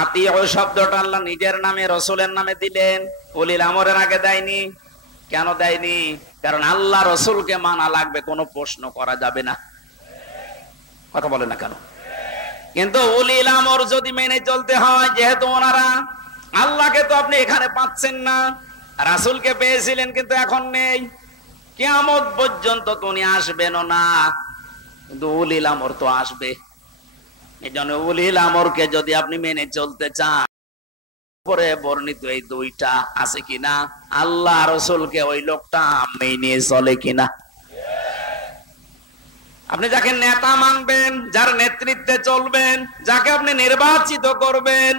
আতিউ শব্দটা আল্লাহ নিজের নামে রসুলের নামে দিলেন, উলিল আমরের আগে দেয়নি। কেন দেয়নি? কারণ আল্লাহ রসুলকে মানা লাগবে, কোনো প্রশ্ন করা যাবে না। কথা বলে না কেন? কিন্তু উলিল আমর যদি মেনে চলতে হয়, যেহেতু ওনারা আল্লাহকে তো আপনি এখানে পাচ্ছেন না, রাসূলকে পেয়েছিলেন কিন্তু এখন নেই, কিয়ামত পর্যন্ত তো উনি আসবেনও না, কিন্তু উলিল আমর তো আসবে। এই জন্য উলিল আমরকে যদি আপনি মেনে চলতে চান, পরে বর্ণিত এই দুইটা আছে কিনা, আল্লাহ রসুলকে ওই লোকটা মেনে চলে কিনা। আপনি যাকে নেতা মানবেন, যার নেতৃত্বে চলবেন, যাকে আপনি নির্বাচিত করবেন,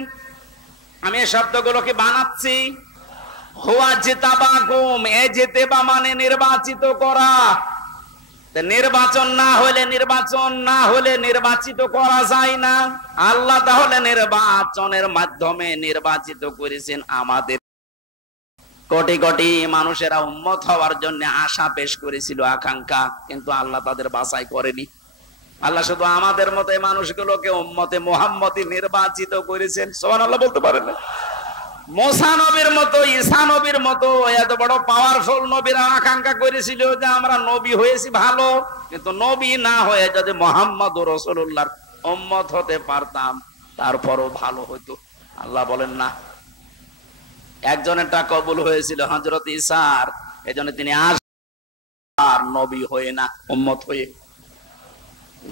আমি এই শব্দগুলোকে বানাচ্ছি, হুয়া জিতাবাকুম, এ জিতেবা মানে নির্বাচিত করা। নির্বাচন না হলে নির্বাচিত করা যায় না। আল্লাহ তাহলে নির্বাচনের মাধ্যমে নির্বাচিত করেছেন আমাদের। কোটি কোটি মানুষেরা উম্মত হওয়ার জন্য আশা পেশ করেছিল, আকাঙ্ক্ষা, কিন্তু আল্লাহ তাদের বাছাই করেনি। আল্লাহ শুধু আমাদের মতো মানুষগুলোকে উম্মতে মুহাম্মদী নির্বাচিত করেছেন। সুবহানাল্লাহ বলতে পারেন না? মুসা নবীর মতো, ঈসা নবীর মতো এত বড় পাওয়ারফুল নবীরা আকাঙ্ক্ষা করেছিল যে আমরা নবী হয়েছি ভালো, কিন্তু নবী না হয়ে যদি মুহাম্মদুর রাসূলুল্লাহর উম্মত হতে পারতাম তারপরও ভালো হতো। আল্লাহ বলেন না। একজনেরটা কবুল হয়েছিল হযরত ঈসার, এজন্য তিনি আর নবী হয়ে না, উম্মত হয়ে।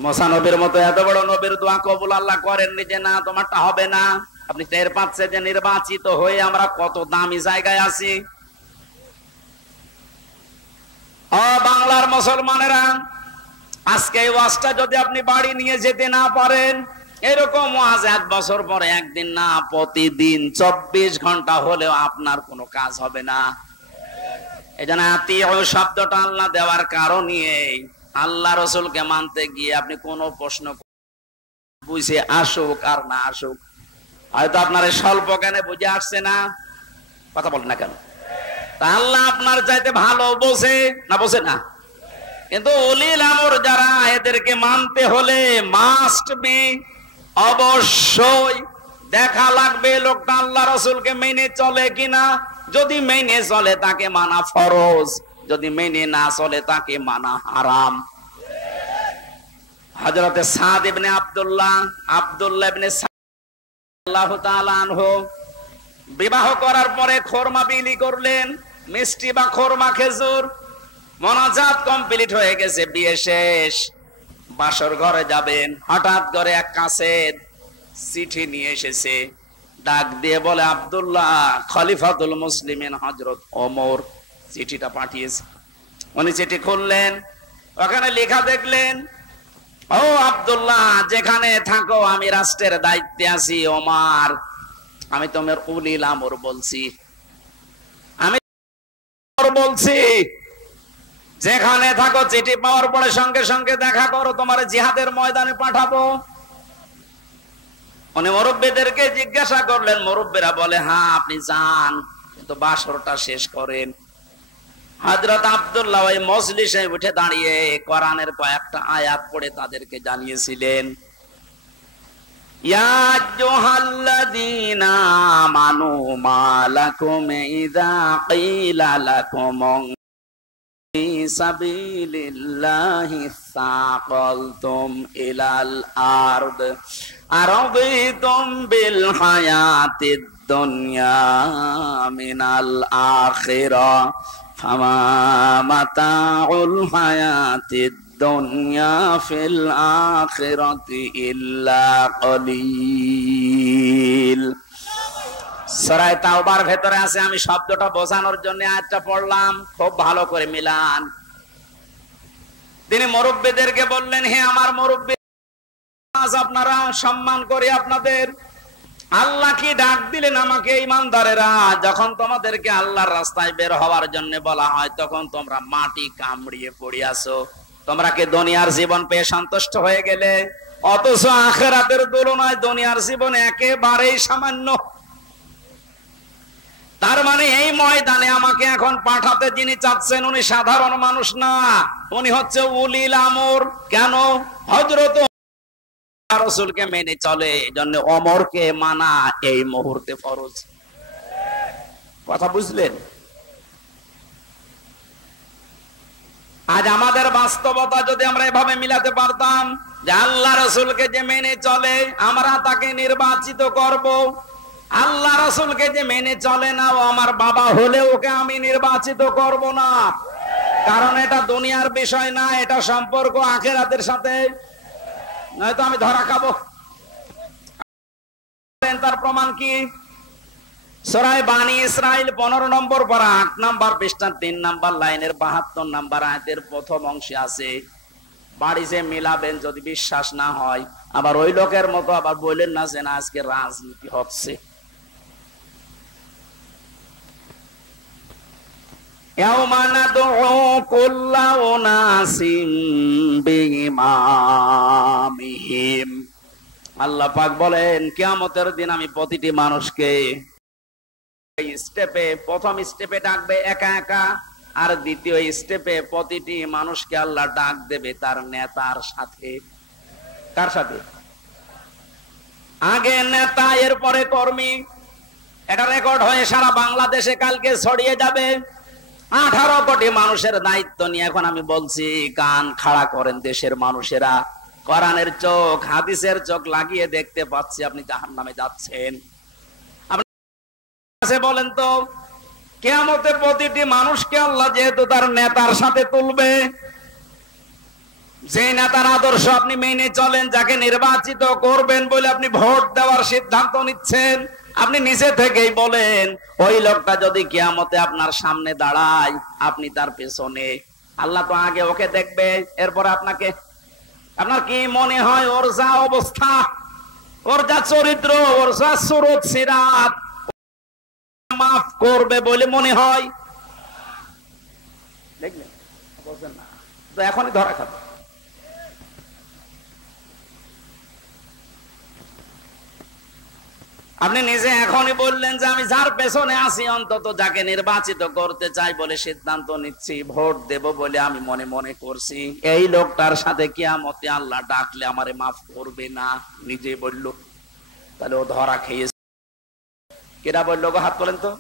মুসা নবীর মতো এত বড় নবীর দোয়া কবুল আল্লাহ করেননি যে না তোমারটা হবে না। আপনি টের পাচ্ছেন যে নির্বাচিত হয়ে আমরা কত দামি জায়গায় আছি। বাংলার মুসলমানেরা, আজকে এই ওয়াজটা যদি আপনি বাড়ি নিয়ে যেতে না পারেন, এরকম ওয়াজ 1 বছর পরে একদিন না, প্রতিদিন 24 ঘন্টা হলেও আপনার কোনো কাজ হবে না। এই জন্য আতিউ শব্দটা আল্লাহ দেওয়ার কারণই আল্লাহ রসুলকে মানতে গিয়ে আপনি কোনো প্রশ্ন বুঝে আসুক আর না আসুক, হয়তো আপনার স্বল্প জ্ঞানে বুঝে আসছে না, কথা বলেন না কেন? তা আল্লাহ আপনার চাইতে ভালো বোঝে না, বোঝে না? কিন্তু উলিল আমর যারা, এদেরকে মানতে হলে মাস্ট বি, অবশ্যই দেখা লাগবে লোকটা আল্লাহ রসুলকে মেনে চলে কিনা। যদি মেনে চলে তাকে মানা ফরজ, যদি মেনে না চলে তাকে মানা হারাম। হযরত সাদ ইবনে আব্দুল্লাহ ইবনে আল্লাহু তাআলা আনহু বিবাহ করার পরে খোরমা বিলি করলেন, মিষ্টি বা খোরমা খেজুর। মোনাজাত কমপ্লিট হয়ে গেছে, বিয়ে শেষ, বাসর ঘরে যাবেন, হঠাৎ করে এক কাছের চিঠি নিয়ে এসেছে, ডাক দিয়ে বলে আব্দুল্লাহ খলিফাতুল মুসলিমিন হযরত ওমর চিঠিটা পাঠিয়েছে। উনি চিঠি খুললেন, ওখানে লেখা দেখলেন, ও আব্দুল্লাহ যেখানে থাকো আমি রাষ্ট্রের দায়িত্বে আছি, ওমর আমি তোমার উলিল আমর বলছি, আমি বলছি যেখানে থাকো চিঠি পাওয়ার পরে সঙ্গে সঙ্গে দেখা করো, তোমার জিহাদের ময়দানে পাঠাবো। উনি মুরব্বীদেরকে জিজ্ঞাসা করলেন, মুরব্বীরা বলে হ্যাঁ আপনি যান, কিন্তু বাসরটা শেষ করেন। হযরত আব্দুল্লাহ ওই মজলিসে উঠে দাঁড়িয়ে কোরআনের কয়েকটা আয়াত পড়ে তাদেরকে জানিয়েছিলেন, ইয়া আইয়ুহাল্লাযীনা আমানু মা লাকুম ইযা ক্বিলা লাকুম ফি সাবিলিল্লাহি সাকালতুম ইলাল আরদ আরাদিতুম বিল হায়াতিদ দুনিয়া মিনাল আখিরাহ ফামা মাতাউল হায়াতিদ দুনিয়া ফিল আখিরাতি ইল্লা কলিল। সূরা তাওবার ভেতরে আছে, আমি শব্দটা বোঝানোর জন্য আয়াতটা পড়লাম, খুব ভালো করে মিলান। তিনি মুরব্বিদেরকে বললেন, হে আমার মুরব্বি, আজ আপনারা সম্মান করে আপনাদের, আল্লাহ কি ডাক দিলেন আমাকে, ঈমানদারেরা যখন তোমাদেরকে আল্লাহর রাস্তায় বের হওয়ার জন্য বলা হয় তখন তোমরা মাটি কামড়িয়ে পড়ে আছো। তোমরা কি দুনিয়ার জীবন পেয়ে সন্তুষ্ট হয়ে গেলে? অথচ আখিরাতের তুলনায় দুনিয়ার জীবন একেবারেই সামান্য। তার মানে এই ময়দানে আমাকে এখন পাঠাতে যিনি চাচ্ছেন উনি সাধারণ মানুষ না, উনি হচ্ছে উলিল আমর। কেন? হযরত রাসূলকে মেনে চলে, এজন্য ওমরকে মানা এই মুহূর্তে ফরজ। কথা বুঝলেন? আজ আমাদের বাস্তবতা যদি আমরা এভাবে মিলাতে পারতাম যে আল্লাহ রাসূলকে যে মেনে চলে আমরা তাকে নির্বাচিত করব, আল্লাহ রাসূলকে যে মেনে চলে না ও আমার বাবা হলে ওকে আমি নির্বাচিত করব না, কারণ এটা দুনিয়ার বিষয় না, এটা সম্পর্ক আখিরাতের সাথে, নয়তো আমি ধরা খাবো। তার প্রমাণ কি? সূরা বানী ইসরাইল 15 নম্বর পারা 8 নম্বর পৃষ্ঠা 3 নম্বর লাইনের 72 নম্বর আয়াতের প্রথম অংশে আছে, বাড়িতে মিলাবেন যদি বিশ্বাস না হয়। আবার ওই লোকের মতো আবার বললেন না যে না আজকে রাজনীতি হচ্ছে। ইয়াউমা নাদউ কুল্লা উনাসিম বিইমামিহিম, আল্লাহ পাক বলেন কিয়ামতের দিন আমি প্রতিটি মানুষকে স্টেপে, প্রথম স্টেপে ডাকবে একা একা, আর দ্বিতীয় স্টেপে প্রতিটি মানুষকে আল্লাহ ডাক দেবে তার নেতার সাথে। কার সাথে? আগে নেতা, এরপরে কর্মী। এটা রেকর্ড হয়ে সারা বাংলাদেশে কালকে ছড়িয়ে যাবে। 18 কোটি মানুষের দায়িত্ব নিয়ে এখন আমি বলছি, কান খাড়া করেন দেশের মানুষেরা, কোরআনের চোখ হাদিসের চোখ লাগিয়ে দেখতে পাচ্ছি আপনি জাহান্নামে যাচ্ছেন। বলেন তো, কিয়ামতে প্রতিটি মানুষকে আল্লাহ যেহেতু তার নেতার সাথে তুলবে, যে নেতার আদর্শ আপনি মেনে চলেন, যাকে নির্বাচিত করবেন বলে আপনি ভোট দেওয়ার সিদ্ধান্ত নিচ্ছেন, আপনি নিজে থেকেই বলেন ওই লোকটা যদি কিয়ামতে আপনার সামনে দাঁড়ায় আপনি তার পেছনে, আল্লাহ তো আগে ওকে দেখবে, এরপর আপনাকে। আপনার কি মনে হয় ওর যা অবস্থা, ওর যা চরিত্র, ওর যা সুরত সিরাত মাফ করবে বলে মনে হয়? দেখলেন? বলছেন না তো এখনই ধরা খাবে। আপনি নিজে এখনই বললেন যে আমি যার পেছনে আছি, অন্তত যাকে নির্বাচিত করতে চাই বলে সিদ্ধান্ত নিচ্ছি, ভোট দেব বলে আমি মনে মনে করছি, এই লোকটার সাথে কিয়ামতে আল্লাহ ডাকলে আমারে মাফ করবে না, নিজে বলল। তাহলে ও ধরা খেয়েছে। কেরা বললো গো? হাত তোলেন তো।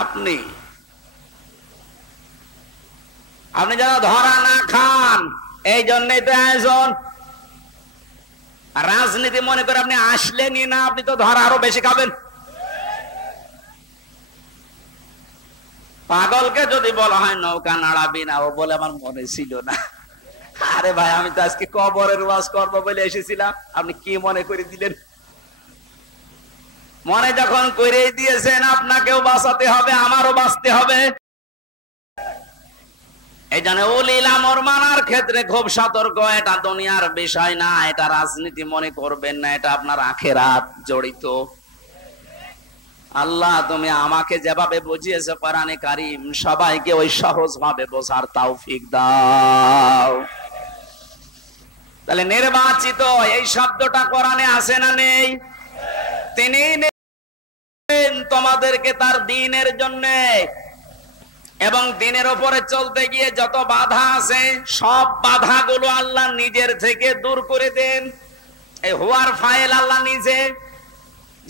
আপনি আপনি যেন ধরা না খান, এই জন্যই তো আয়োজন। রাজনীতি মনে করে আপনি আসলেনই না, আপনি তো ধরা আরো বেশি খাবেন। পাগলকে যদি বলা হয় নৌকা নাড়াবি না, ও বলে আমার মনে ছিল না। আরে ভাই, আমি তো আজকে কবরের ওয়াজ করবো বলে এসেছিলাম, আপনি কি মনে করে দিলেন? মনে যখন করে দিয়েছেন আপনাকেও বাঁচাতে হবে, আমারও বাঁচতে হবে। এই জন্য উলিল আমর মানার ক্ষেত্রে খুব সতর্ক। এটা দুনিয়ার বিষয় না, এটা রাজনীতি মনে করবেন না, এটা আপনার আখিরাত জড়িত। আল্লাহ তুমি আমাকে যেভাবে বুঝিয়েছো কোরআনে কারীম, সবাইকে ওই সহজ ভাবে বোঝার তৌফিক দাও। তাহলে নির্বাচিত এই শব্দটা কোরআনে আছে না নেই? তিনি তোমাদেরকে তার দ্বীনের জন্য, এবং দ্বীনের উপরে চলতে গিয়ে যত বাধা আছে সব বাধাগুলো আল্লাহ নিজের থেকে দূর করে দেন। এই হুয়ার ফাইল আল্লাহ নিজে।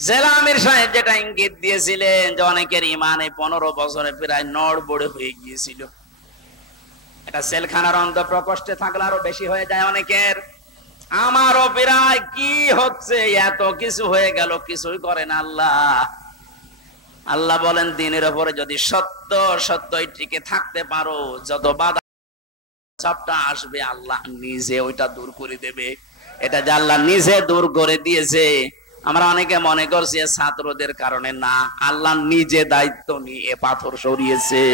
জেলা আমির সাহেব যেটা ইঙ্গিত দিয়েছিলেন যে অনেকের ইমান এই 15 বছরে প্রায় নড়বড়ে হয়ে গিয়েছিল, এটা সেলখানার অন্ধ প্রকোষ্ঠে থাকলে আরো বেশি হয়ে যায় অনেকের। আমারও প্রায় কি হচ্ছে, এত কিছু হয়ে গেল, কিছুই করেন আল্লাহ। আল্লাহ বলেন দ্বীনের উপরে যদি সত্যই টিকে থাকতে পারো, যত বাধা সবটা আসবে আল্লাহ নিজে ওইটা দূর করে দেবে। এটা যে আল্লাহ নিজে দূর করে দিয়েছে, আমরা অনেকে মনে করছি ছাত্রদের কারণে, না, আল্লাহ নিজে দায়িত্ব নিয়ে এ পাথর সরিয়েছে।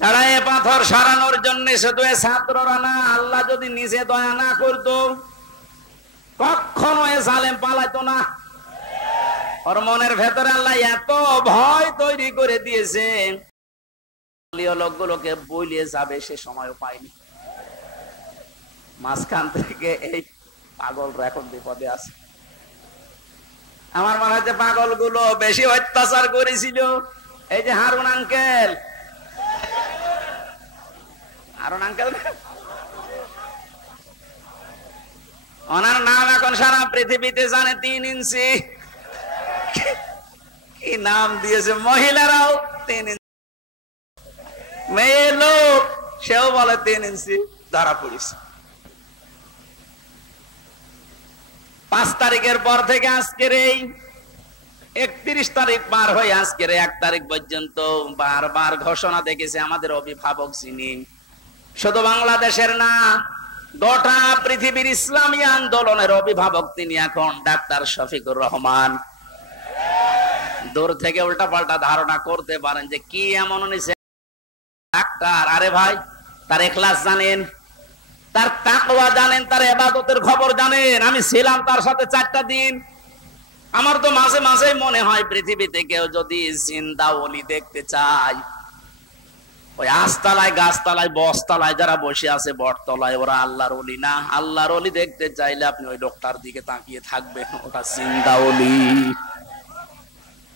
তারা এ পাথর সরানোর জন্য শুধু ছাত্ররা না, আল্লাহ যদি নিজে দয়া না করতো কখনো এ জালেম পালাইতো না। ওর মনের ভেতরে আল্লাহ এত ভয় তৈরি করে দিয়েছে, লোকগুলোকে বলিয়ে যাবে সে সময়ও পায়নি। মাঝখান থেকে এই পাগলরা এখন বিপদে আছে। আমার মনে হচ্ছে পাগল গুলো বেশি অত্যাচার করেছিল এই যে হারুন আঙ্কেল। হারুন আঙ্কেল ওনার নাম এখন সারা পৃথিবীতে জানে 3 ইঞ্চি। কি নাম দিয়েছে, মহিলারাও 3 ইঞ্চি, মেয়ে লোক সেও বলে 3 ইঞ্চি। ধরা পড়েছে। 5 তারিখের পর থেকে আজকের এই 31 তারিখ পার হয়ে আজকের 1 তারিখ পর্যন্ত বারবার ঘোষণা দেখেছে আমাদের অভিভাবক যিনি, শুধু বাংলাদেশের না গোটা পৃথিবীর ইসলামী আন্দোলনের অভিভাবক তিনি এখন ডাক্তার শফিকুর রহমান। দূর থেকে উল্টা পাল্টা ধারণা করতে পারেন যে কি এমন ডাক্তার। আরে ভাই, তার ইখলাস জানেন, তার তাকওয়া জানেন, তার ইবাদতের খবর জানেন। আমি ছিলাম তার সাথে 4টা দিন। আমার তো মাঝে মাঝে মনে হয় পৃথিবীতে কেউ যদি জিন্দা ওলি দেখতে চায়, ওই আস্তালায়, গাছতলায়, বসতলায় যারা বসে আছে বটতলায়, ওরা আল্লাহর ওলি না। আল্লাহর ওলি দেখতে চাইলে আপনি ওই লোকটার দিকে তাকিয়ে থাকবেন, ওটা জিন্দা ওলি।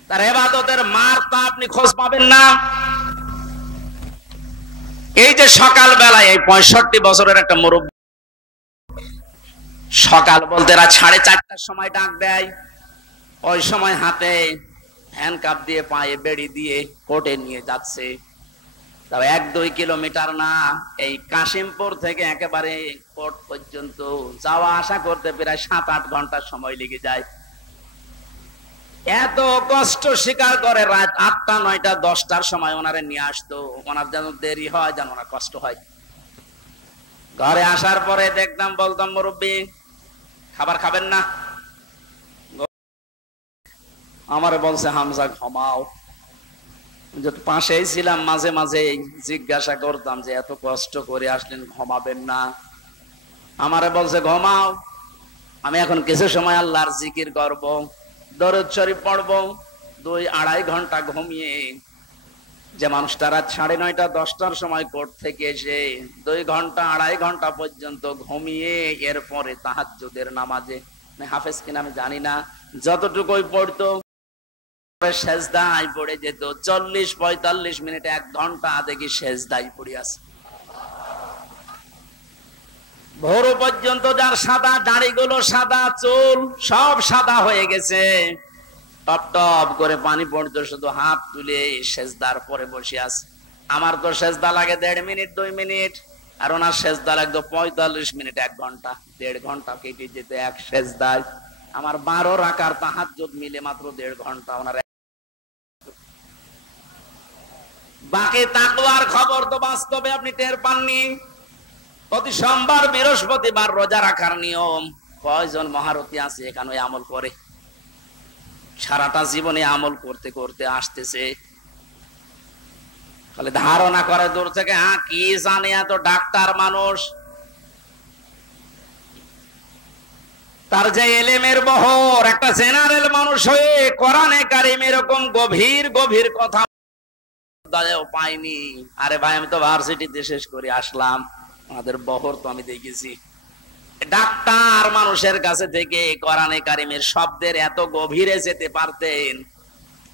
তার ইবাদতের মারটা আপনি খোঁজ পাবেন না। এই যে সকাল বেলায় এই 65 বছরের একটা মুরব্বী, সকাল বলতে রাত 4:30টার সময় ডাক দেয়। ওই সময় হাতে হ্যান্ডকাপ দিয়ে, পায়ে বেড়ি দিয়ে কোর্টে নিয়ে যাচ্ছে। তবে 1-2 কিলোমিটার না, এই কাশিমপুর থেকে একেবারে কোর্ট পর্যন্ত যাওয়া আসা করতে প্রায় 7-8 ঘন্টা সময় লেগে যায়। এত কষ্ট স্বীকার করে রাত 8টা, 9টা, 10টার সময় ওনারে নিয়ে আসতো। ওনার যেন দেরি হয়, যেন ওনার কষ্ট হয়। ঘরে আসার পরে দেখতাম, বলতাম, মুরব্বী খাবার খাবেন না? আমারে বলছে, হামজা ঘুমাও। পাশেই ছিলাম, মাঝে মাঝে জিজ্ঞাসা করতাম যে এত কষ্ট করে আসলেন, ঘুমাবেন না? আমারে বলছে ঘুমাও, আমি এখন কিছু সময় আল্লাহর জিকির করব, দরুদ শরীফ পড়বো। 2-2.5 ঘন্টা ঘুমিয়ে যে মানুষটা রাত 9:30, 10টার সময় কোর্ট থেকে এসে 2 ঘন্টা 2.5 ঘন্টা পর্যন্ত ঘুমিয়ে এরপরে তাহাজ্জুদের নামাজে, হাফেজ কিনা আমি জানি না, যতটুকুই পড়তো সেজদায় পড়ে যেত। 40-45 মিনিট, 1 ঘন্টা দেখি সেজদায় পড়ে আছে। ভোর পর্যন্ত যার সাদা দাড়িগুলো, সাদা চুল সব সাদা হয়ে গেছে, টপ টপ করে পানি পড়তো, শুধু হাত তুলে সেজদার পরে বসে আছে। আমার তো সেজদা লাগে 1.5 মিনিট, 2 মিনিট, আর ওনার সেজদা লাগতো 45 মিনিট, 1 ঘন্টা। 1.5 ঘন্টা কেটে যেত এক সেজদায়। আমার 12 রাকার তাহাজ্জুদ মিলে মাত্র 1.5 ঘন্টা। ওনার বাকি তাকওয়ার খবর তো বাস্তবে আপনি টের পাননি। প্রতি সোমবার, বৃহস্পতিবার রোজা রাখার নিয়ম। কয়জন মহারথী আছে এখানে আমল করে? সারাটা জীবনে আমল করতে করতে আসতেছে, খালি ধারণা করে দূর থেকে, হ্যাঁ কি জানে, এত ডাক্তার মানুষ। তার যে এলেমের বহর, একটা জেনারেল মানুষ হয়ে কোরআনে কারিম এরকম গভীর গভীর কথা পাইনি। আরে ভাই, আমি তো ভার্সিটিতে শেষ করে আসলাম, আমাদের বহর তো আমি দেখেছি। ডাক্তার মানুষের কাছে থেকে কোরআনে কারিমের শব্দের এত গভীরে যেতে পারতেন,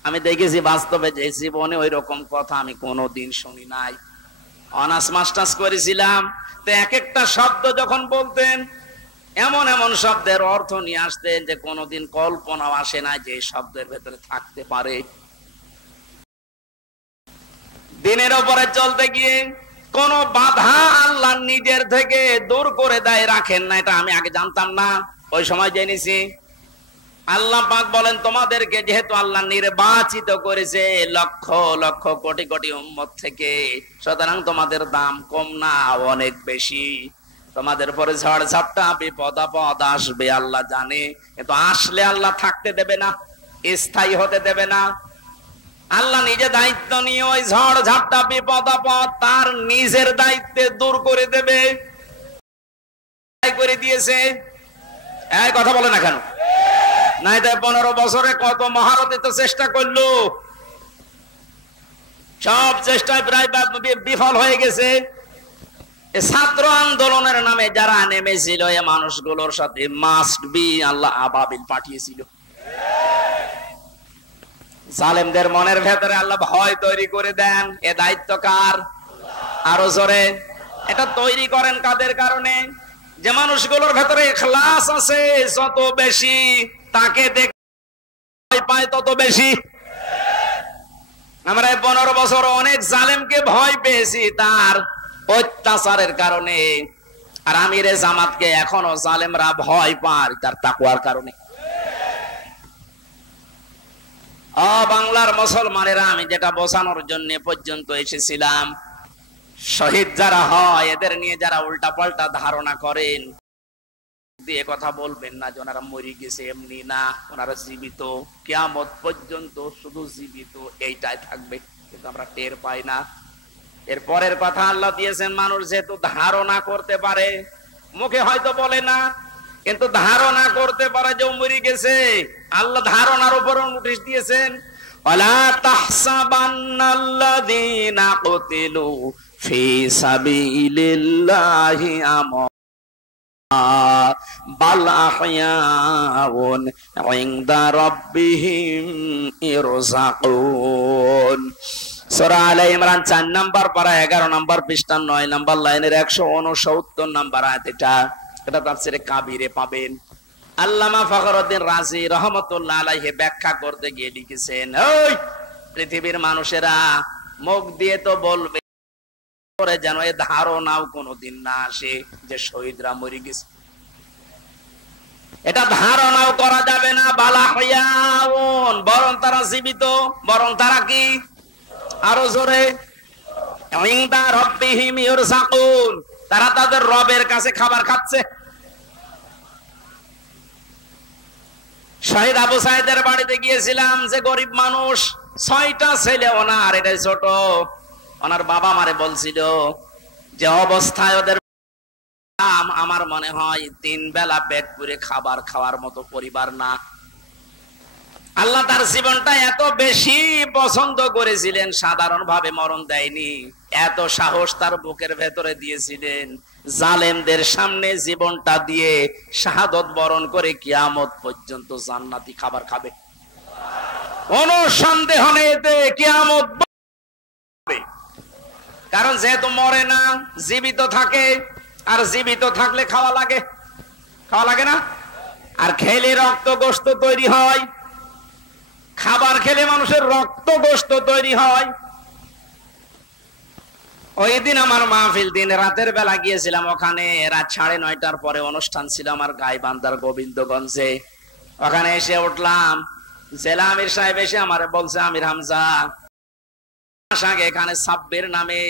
আমি দেখেছি বাস্তবে। যে জীবনে ওই রকম কথা আমি কোনোদিন শুনি নাই। অনার্স মাস্টার্স করেছিলাম, তো এক একটা শব্দ যখন বলতেন, এমন এমন শব্দের অর্থ নিয়ে আসতেন যে কোনোদিন কল্পনাও আসে না যে শব্দের ভেতরে থাকতে পারে। দিনের উপরে চলতে গিয়ে কোন বাধা আল্লাহ নিজের থেকে দূর করে দেয়, রাখেন না। এটা আমি আগে জানতাম না, ওই সময় জেনেছি। আল্লাহ পাক বলেন, তোমাদেরকে যেহেতু আল্লাহ নির্বাচিত করেছে লক্ষ লক্ষ কোটি কোটি উম্মত থেকে, সুতরাং তোমাদের দাম কম না, অনেক বেশি। তোমাদের পরে ঝড় ঝাপটা, বিপদ আপদ আসবে, আল্লাহ জানে। কিন্তু আসলে আল্লাহ থাকতে দেবে না, স্থায়ী হতে দেবে না। আল্লাহ নিজে দায়িত্ব নিয়ে ওই ঝড় ঝাপটা, বিপদ আপদ তার নিজের দায়িত্বে দূর করে দেবে, করে দিয়েছে। এই কথা বলে না কেন? নাই তো 15 বছরে কত মহারথী তো চেষ্টা করলো, সব চেষ্টায় প্রায় বিফল হয়ে গেছে। ছাত্র আন্দোলনের নামে যারা নেমেছিল, এই মানুষগুলোর সাথে মাস্ট বি আল্লাহ আবাবিল পাঠিয়েছিল। জালেমদের মনের ভেতরে আল্লাহ ভয় তৈরি করে দেন। এ দায়িত্ব কার? আরো জোরে। এটা তৈরি করেন কাদের কারণে? যে মানুষগুলোর ভেতরে ইখলাস আছে যত বেশি, তাকে দেখে ভয় পায় তত বেশি। আমরা 15 বছর অনেক জালেমকে ভয় পেয়েছি তার অত্যাচারের কারণে, আর আমিরে জামাতকে এখনো জালেমরা ভয় পায় তার তাকওয়ার কারণে। বাংলার মুসলমানেরা, আমি যেটা বোঝানোর জন্য পর্যন্ত এসেছিলাম, শহীদ যারা হয় এদের নিয়ে যারা উল্টা পাল্টা ধারণা করেন, দিয়ে কথা বলবেন না যে ওনারা মরে গেছে, এমনি না, ওনারা জীবিত, কিয়ামত পর্যন্ত শুধু জীবিত এইটাই থাকবে, কিন্তু আমরা টের পাই না। এর পরের কথা আল্লাহ দিয়েছেন, মানুষ যেহেতু ধারণা করতে পারে, মুখে হয়তো বলে না, কিন্তু ধারণা করতে পারে যে মরে গেছে। আল্লাহ ধারণার উপর নোটিশ দিয়েছেন, ওয়ালা তাহসাবান্নাল্লাযীনা কুতিলু ফি সাবিলিল্লাহি বাল আহইয়াউন ইনদা রাব্বিহিম ইরযাকুন। সূরা আলে ইমরান 4 নাম্বার পারা 11 নাম্বার পৃষ্ঠা 9 নাম্বার লাইনের 169 নাম্বার আয়াত। এটা তাফসীরে কাবীরে পাবেন। আল্লামা ফখরুদ্দিন রাজি রাহমাতুল্লাহ আলাইহি ব্যাখ্যা করতে গিয়ে লিখেছেন, ওই পৃথিবীর মানুষেরা মুখ দিয়ে তো বলবে, করে যেন এই ধারণাও কোনোদিন না আসে যে শহীদরা মরে গেছে। এটা ধারণাও করা যাবে না। বালাহিয়াউন, বরং তারা জীবিত, বরং তারা কি, আরো জোরে, ইনদা রাব্বিহিম ইরযাকুন, তারা তাদের রবের কাছে খাবার খাচ্ছে। শহীদ আবু সাইদের বাড়িতে গিয়েছিলাম, যে গরিব মানুষ, 6টা ছেলে ওনার, এটাই ছোট। ওনার বাবা মারে বলছিল যে অবস্থায় ওদের আমার মনে হয় 3 বেলা পেট পুরে খাবার খাওয়ার মতো পরিবার না। আল্লাহ তার জীবনটা এত বেশি পছন্দ করেছিলেন, সাধারণ ভাবে মরণ দেয়নি, এত সাহস তার বুকের ভেতরে দিয়েছিলেন, জালেমদের সামনে জীবনটা দিয়ে শাহাদত বরণ করে কিয়ামত পর্যন্ত জান্নাতি খাবার খাবে। কোনো সন্দেহ নেই এতে কিয়ামত, কারণ যেহেতু মরে না, জীবিত থাকে, আর জীবিত থাকলে খাওয়া লাগে, খাওয়া লাগে না? আর খেলে রক্ত গোশত তৈরি হয়, খাবার খেলে মানুষের রক্ত গোশত তৈরি হয়। ওই দিন আমার মাহফিল, দিন রাতের বেলা গিয়েছিলাম ওখানে, রাত 9:30টার পরে অনুষ্ঠান ছিল আমার গাইবান্ধার গোবিন্দগঞ্জে। ওখানে এসে উঠলাম, জেলা আমির সাহেব এসে আমারে বলছে, আমির হামজা, আগে এখানে সাব্বির নামে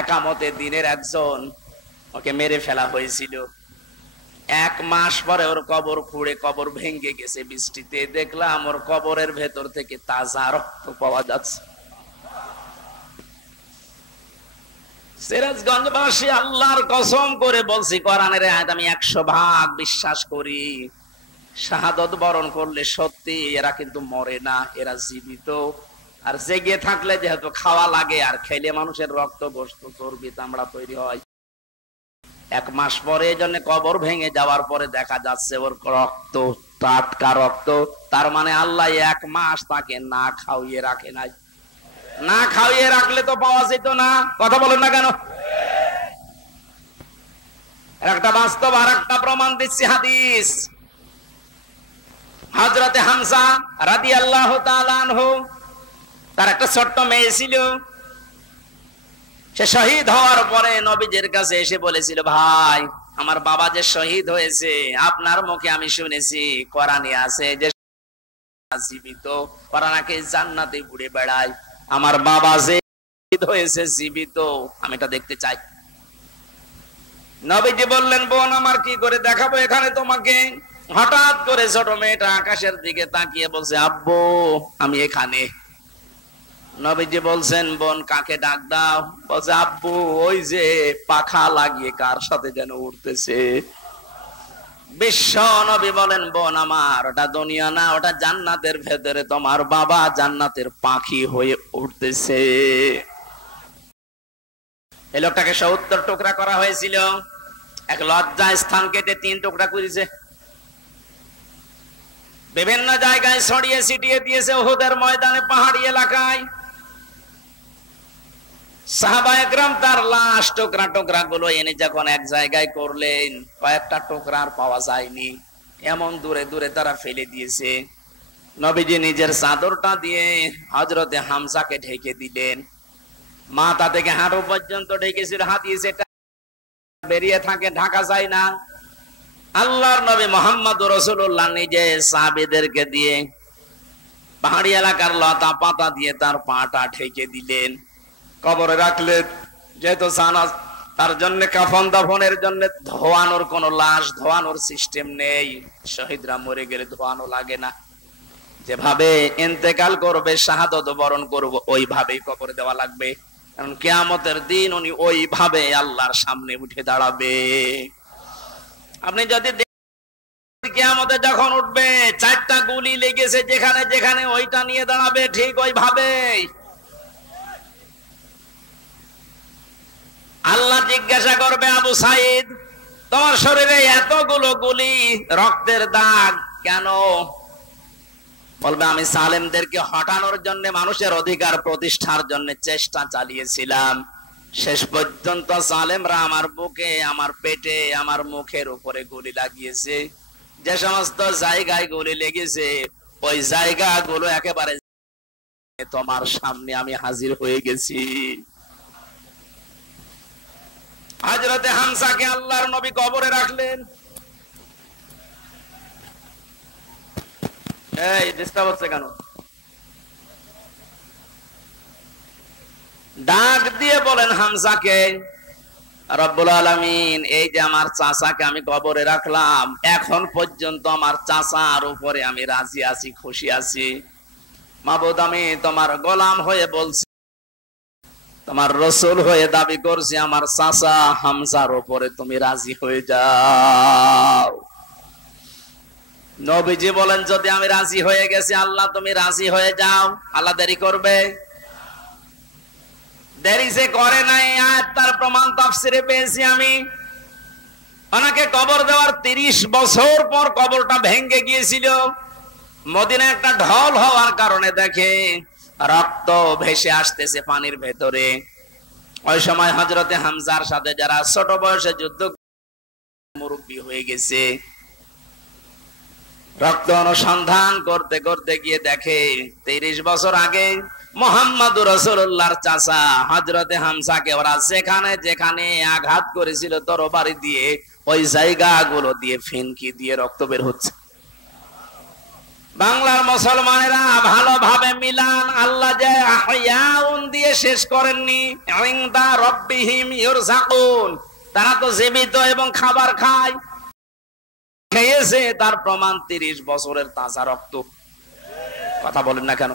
একামতে দিনের একজন, ওকে মেরে ফেলা হয়েছিল। 1 মাস পরে ওর কবর খুঁড়ে কবর ভেঙে গেছে বৃষ্টিতে, দেখলাম ওর কবরের ভেতর থেকে তাজা রক্ত পাওয়া যাচ্ছে। সিরাজগঞ্জবাসী, আল্লাহর কসম করে বলছি, কোরআনের আয়াত আমি 100% বিশ্বাস করি, শাহাদত বরণ করলে সত্যি এরা কিন্তু মরে না, এরা জীবিত। আর জেগে থাকলে যেহেতু খাওয়া লাগে, আর খেলে মানুষের রক্ত গোশত চর্বি চামড়া তৈরি হয়। 1 মাস পরে এই জন্য কবর ভেঙে যাওয়ার পরে দেখা যাচ্ছে ওর রক্ত টাটকা রক্ত। তার মানে আল্লাহ 1 মাস তাকে না খাওয়িয়ে রাখে নাই। না খাওয়িয়ে রাখলে তো পাওয়া যেত না। কথা বলেন না কেন? একটা বাস্তব আর একটা প্রমাণ দিচ্ছি, হাদিস। হযরতে হামজা রাদিয়াল্লাহু তাআলা আনহু, তার একটা ছোট্ট মেয়ে ছিল। সে শহীদ হওয়ার পরে নবীজির কাছে এসে বলেছিল, ভাই, আমার বাবা যে শহীদ হয়েছে, আপনার মুখে আমি শুনেছি, কোরআনে আছে যে জীবিত, ওরা নাকি জান্নাতে ঘুরে বেড়ায়, আমার বাবা যে শহীদ হয়েছে জীবিত, আমি এটা দেখতে চাই। নবীজি বললেন, বোন আমার, কি করে দেখাবো এখানে তোমাকে? হঠাৎ করে ছোট মেয়েটা আকাশের দিকে তাকিয়ে বলছে, আব্বু আমি এখানে। নবীজি বলছেন, বোন কাকে ডাক দাও? বলছে, আব্বু ওই যে পাখা লাগিয়ে কার সাথে যেন উঠতেছে। বিশ্ব নবী বলেন, বোন আমার, ওটা দুনিয়া না, ওটা জান্নাতের ভেতরে তোমার বাবা জান্নাতের পাখি হয়ে উঠতেছে। এই লোকটাকে 70 টুকরা করা হয়েছিল, এক লজ্জা স্থান কেটে 3 টুকরা করেছে, বিভিন্ন জায়গায় ছড়িয়ে ছিটিয়ে দিয়েছে, উহুদের ময়দানে, পাহাড়ি এলাকায়। সাহাবায়ে কেরাম তার লাশ টুকরা টুকরা গুলো এনে যখন এক জায়গায় করলেন, কয়েকটা টুকরা আর পাওয়া যায়নি, এমন দূরে দূরে তারা ফেলে দিয়েছে। নবীজি নিজের চাদরটা দিয়ে হযরতে হামজাকে ঢেকে দিলেন। মাথা থেকে হাঁটু পর্যন্ত ঢেকেছিল, হাতিয়ে সেটা বেরিয়ে থাকে, ঢাকা যায় না। আল্লাহর নবী মুহাম্মদুর রাসূলুল্লাহ নিজে সাহাবীদেরকে দিয়ে পাহাড়ি এলাকার লতা পাতা দিয়ে তার পাটা ঢেকে দিলেন, কবরে রাখলেন। যেহেতু জানাজ তার জন্য কাফন দাফনের জন্য ধোয়ানোর কোন লাশ ধোয়ানোর সিস্টেম নেই, শহীদরা মরে গেলে ধোয়ানো লাগে না, যেভাবে ইন্তেকাল করবে শাহাদত বরণ করবে ওইভাবেই কবরে দেওয়া লাগবে, কারণ কিয়ামতের দিন উনি ওইভাবে আল্লাহর সামনে উঠে দাঁড়াবে। আপনি যদি কিয়ামতে যখন উঠবে, চারটা গুলি লেগেছে যেখানে যেখানে, ওইটা নিয়ে দাঁড়াবে ঠিক ওইভাবে। আল্লাহ জিজ্ঞাসা করবে, আবু সাইদ তোমার শরীরে এতগুলো গুলি, রক্তের দাগ কেন? বলবে আমি সালেমদেরকে হটানোর জন্য, মানুষের অধিকার প্রতিষ্ঠার জন্য চেষ্টা চালিয়েছিলাম। শেষ পর্যন্ত সালেমরা আমার বুকে, আমার পেটে, আমার মুখের উপরে গুলি লাগিয়েছে। যে সমস্ত জায়গায় গুলি লেগেছে ওই জায়গাগুলো একেবারে তোমার সামনে আমি হাজির হয়ে গেছি। হযরতে হামজাকে আল্লাহর নবী কবরে রাখলেন। এই ডিস্টার্ব হচ্ছে কেন? ডাক দিয়ে বলেন হামজাকে, রব্বুল আলামিন এই যে আমার চাচাকে আমি কবরে রাখলাম, এখন পর্যন্ত আমার চাচার উপরে আমি রাজি আছি, খুশি আছি। মাবুদ আমি তোমার গোলাম হয়ে বলছি, তোমার রাসূল হয়ে দাবি করছি, আমার চাচা হামজার উপরে তুমি রাজি হয়ে যাও। নবীজি বলেন যদি আমি রাজি হয়ে গেছি, আল্লাহ তুমি রাজি হয়ে যাও, আল্লাহ দেরি করবে? দেরি যে করে নাই, আয়াত তার প্রমাণ তাফসিরে পেয়েছি আমি। ওনাকে কবর দেওয়ার 30 বছর পর কবরটা ভেঙে গিয়েছিল। মদিনায় একটা ঢল হওয়ার কারণে দেখে রক্ত ভেসে আসতেছে পানির ভেতরে। ওই সময় হযরতে হামজার সাথে যারা ছোট বয়সে যুদ্ধ মুরব্বী হয়ে গেছে, রক্ত অনুসন্ধান করতে করতে গিয়ে দেখে 30 বছর আগে মুহাম্মদুর রাসূলুল্লাহর চাচা হযরতে হামজাকে ওরা যেখানে যেখানে আঘাত করেছিল তরবারি দিয়ে, ওই জায়গাগুলো দিয়ে ফিনকি দিয়ে রক্ত বের হচ্ছে। বাংলার মুসলমানেরা ভালোভাবে মিলান, আল্লাহ যে আহয়াউন দিয়ে শেষ করেননি, ইনদা রাব্বিহিম ইরযাকুন, তারা তো জীবিত এবং খাবার খায়, খেয়েছে, তার প্রমাণ 30 বছরের তাজা রক্ত। কথা বলেন না কেন?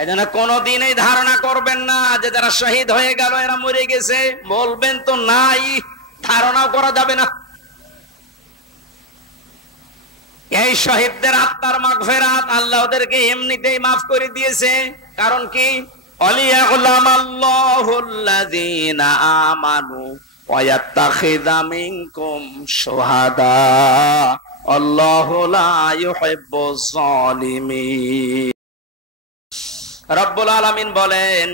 এই জন্য কোনদিন এই ধারণা করবেন না যে যারা শহীদ হয়ে গেল এরা মরে গেছে, বলবেন তো নাই, ধারণাও করা যাবে না। এই শহীদদের আত্মার মাগফিরাত আল্লাহ ওদেরকে এমনিতেই মাফ করে দিয়েছে। কারণ কি? আলিয়াকুল্লাহুল্লাযীনা আমানু ওয়া ইয়াত্তাখিযা মিনকুম শুহাদা আল্লাহু লা ইউহিব্বুজ জালিমিন। রব্বুল আলামিন বলেন,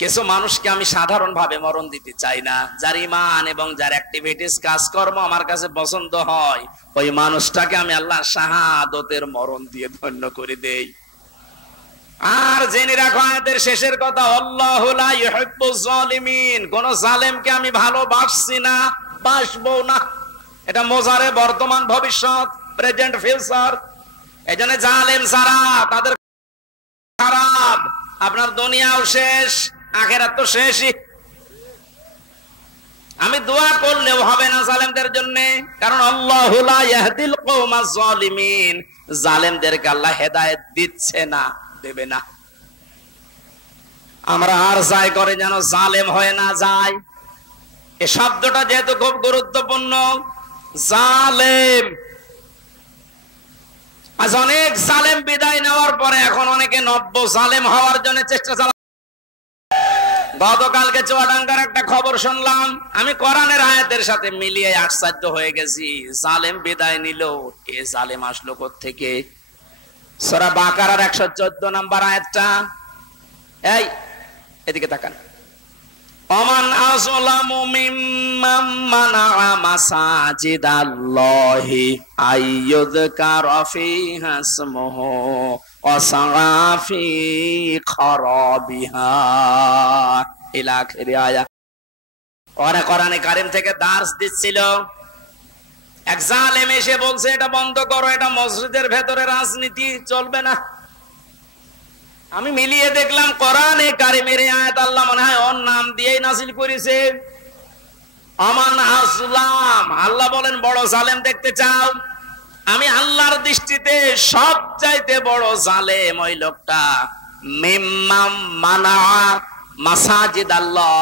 কিছু মানুষকে আমি সাধারণ ভাবে মরণ দিতে চাই না, যার ঈমান এবং যার অ্যাক্টিভিটিস কাজকর্ম আমার কাছে পছন্দ হয়, ওই মানুষটাকে আমি আল্লাহ শাহাদাতের মরণ দিয়ে ধন্য করে দেই। আর জেনে রাখো আয়াতের শেষের কথা, আল্লাহু লা ইউহিব্বুজ জালিমিন, কোন জালেমকে আমি ভালোবাসছি না, বাসবো না। এটা মোজারে বর্তমান ভবিষ্যৎ, প্রেজেন্ট ফিউচার। এজন্য জালেম যারা, তাদের খারাপ, আপনার দুনিয়াও শেষ, আখিরাত তো শেষই। আমি দোয়া করলেও হবে না জালেমদের জন্য, কারণ আল্লাহু লা ইয়াহদিল কওমাজ জালিমিন, জালেমদেরকে আল্লাহ হেদায়েত দিচ্ছে না, দেবে না। আমরা আর যাই করে যেন জালেম হয়ে না যায়। এই শব্দটা যেহেতু খুব গুরুত্বপূর্ণ, জালেম। আজ অনেক জালেম বিদায় নেওয়ার পরে এখন অনেকে নব্য জালেম হওয়ার জন্য চেষ্টা চালাচ্ছে। গতকালকে চুয়াডাঙ্গার একটা খবর শুনলাম, আমি কোরআনের আয়াতের সাথে মিলিয়ে আশ্চর্য হয়ে গেছি। জালেম বিদায় নিল, এ জালেম আসলো কোত্থেকে? সূরা বাকারার 114 নম্বর আয়াতটা, এই এদিকে তাকান, ওমান আযলামু মিম্মান মানাআ মাসাজিদাল্লাহি আইয়ুযকারা ফীহা ইসমুহু ওয়া সাআ ফী খারাবিহা ইলা আখির আয়াত। ওরা কোরআনে কারীম থেকে দার্স দিচ্ছিল, এক জালেম এসে বলছে এটা বন্ধ করো, এটা মসজিদের ভেতরে রাজনীতি চলবে না। আমি মিলিয়ে দেখলাম কোরআনে কারীমের আয়াত আল্লাহ মনে হয় ওর নাম দিয়েই নাযিল করেছে। আমান আসলাম, আল্লাহ বলেন বড় জালেম দেখতে চাও? আমি আল্লাহর দৃষ্টিতে সবচাইতে বড় জালেম ওই লোকটা মিম্মাম মানা মাসাজিদ আল্লাহ,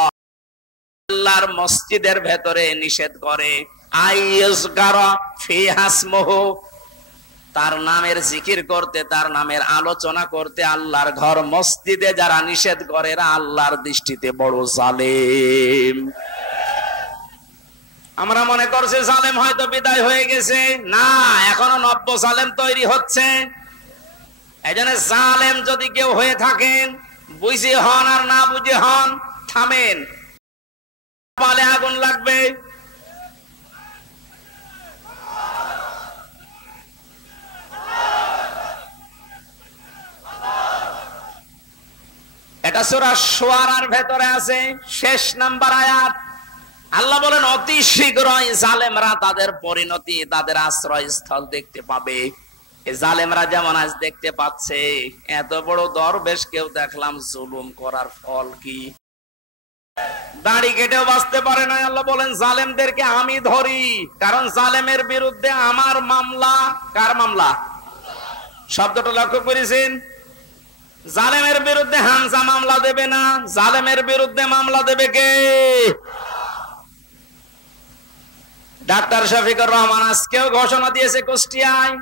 আল্লাহর মসজিদের ভেতরে নিষেধ করে আইয়ুযকারা ফীহা ইসমুহু, তার নামের জিকির করতে, তার নামের আলোচনা করতে আল্লাহর ঘর মসজিদে যারা নিষেধ করে এরা আল্লাহর দৃষ্টিতে বড় জালেম। আমরা মনে করছি জালেম হয়তো বিদায় হয়ে গেছে, না, এখনো নব্য জালেম তৈরি হচ্ছে। এইজন্য জালেম যদি কেউ হয়ে থাকেন, বুঝে হন আর না বুঝে হন, থামেন, পালে আগুন লাগবে। এটা সূরা শুআরার ভেতরে আছে, শেষ নাম্বার আয়াত। আল্লাহ বলেন অতি শীঘ্রই জালেমরা তাদের পরিণতি, তাদের আশ্রয়স্থল দেখতে পাবে। এই জালেমরা যেমন আজ দেখতে পাচ্ছে, এত বড় দরবেশ কেউ দেখলাম জুলুম করার ফল কি? দাড়ি কেটেও বাঁচতে পারে না। আল্লাহ বলেন জালেমদেরকে আমি ধরি, কারণ জালেমের বিরুদ্ধে আমার মামলা। কার মামলা? শব্দটা লক্ষ্য করেছেন? জালেমের বিরুদ্ধে হামজা মামলা দেবে না, জালেমের বিরুদ্ধে মামলা দেবে কে? ডাক্তার শফিকুর রহমান আজকেও ঘোষণা দিয়েছে কুষ্টিয়ায়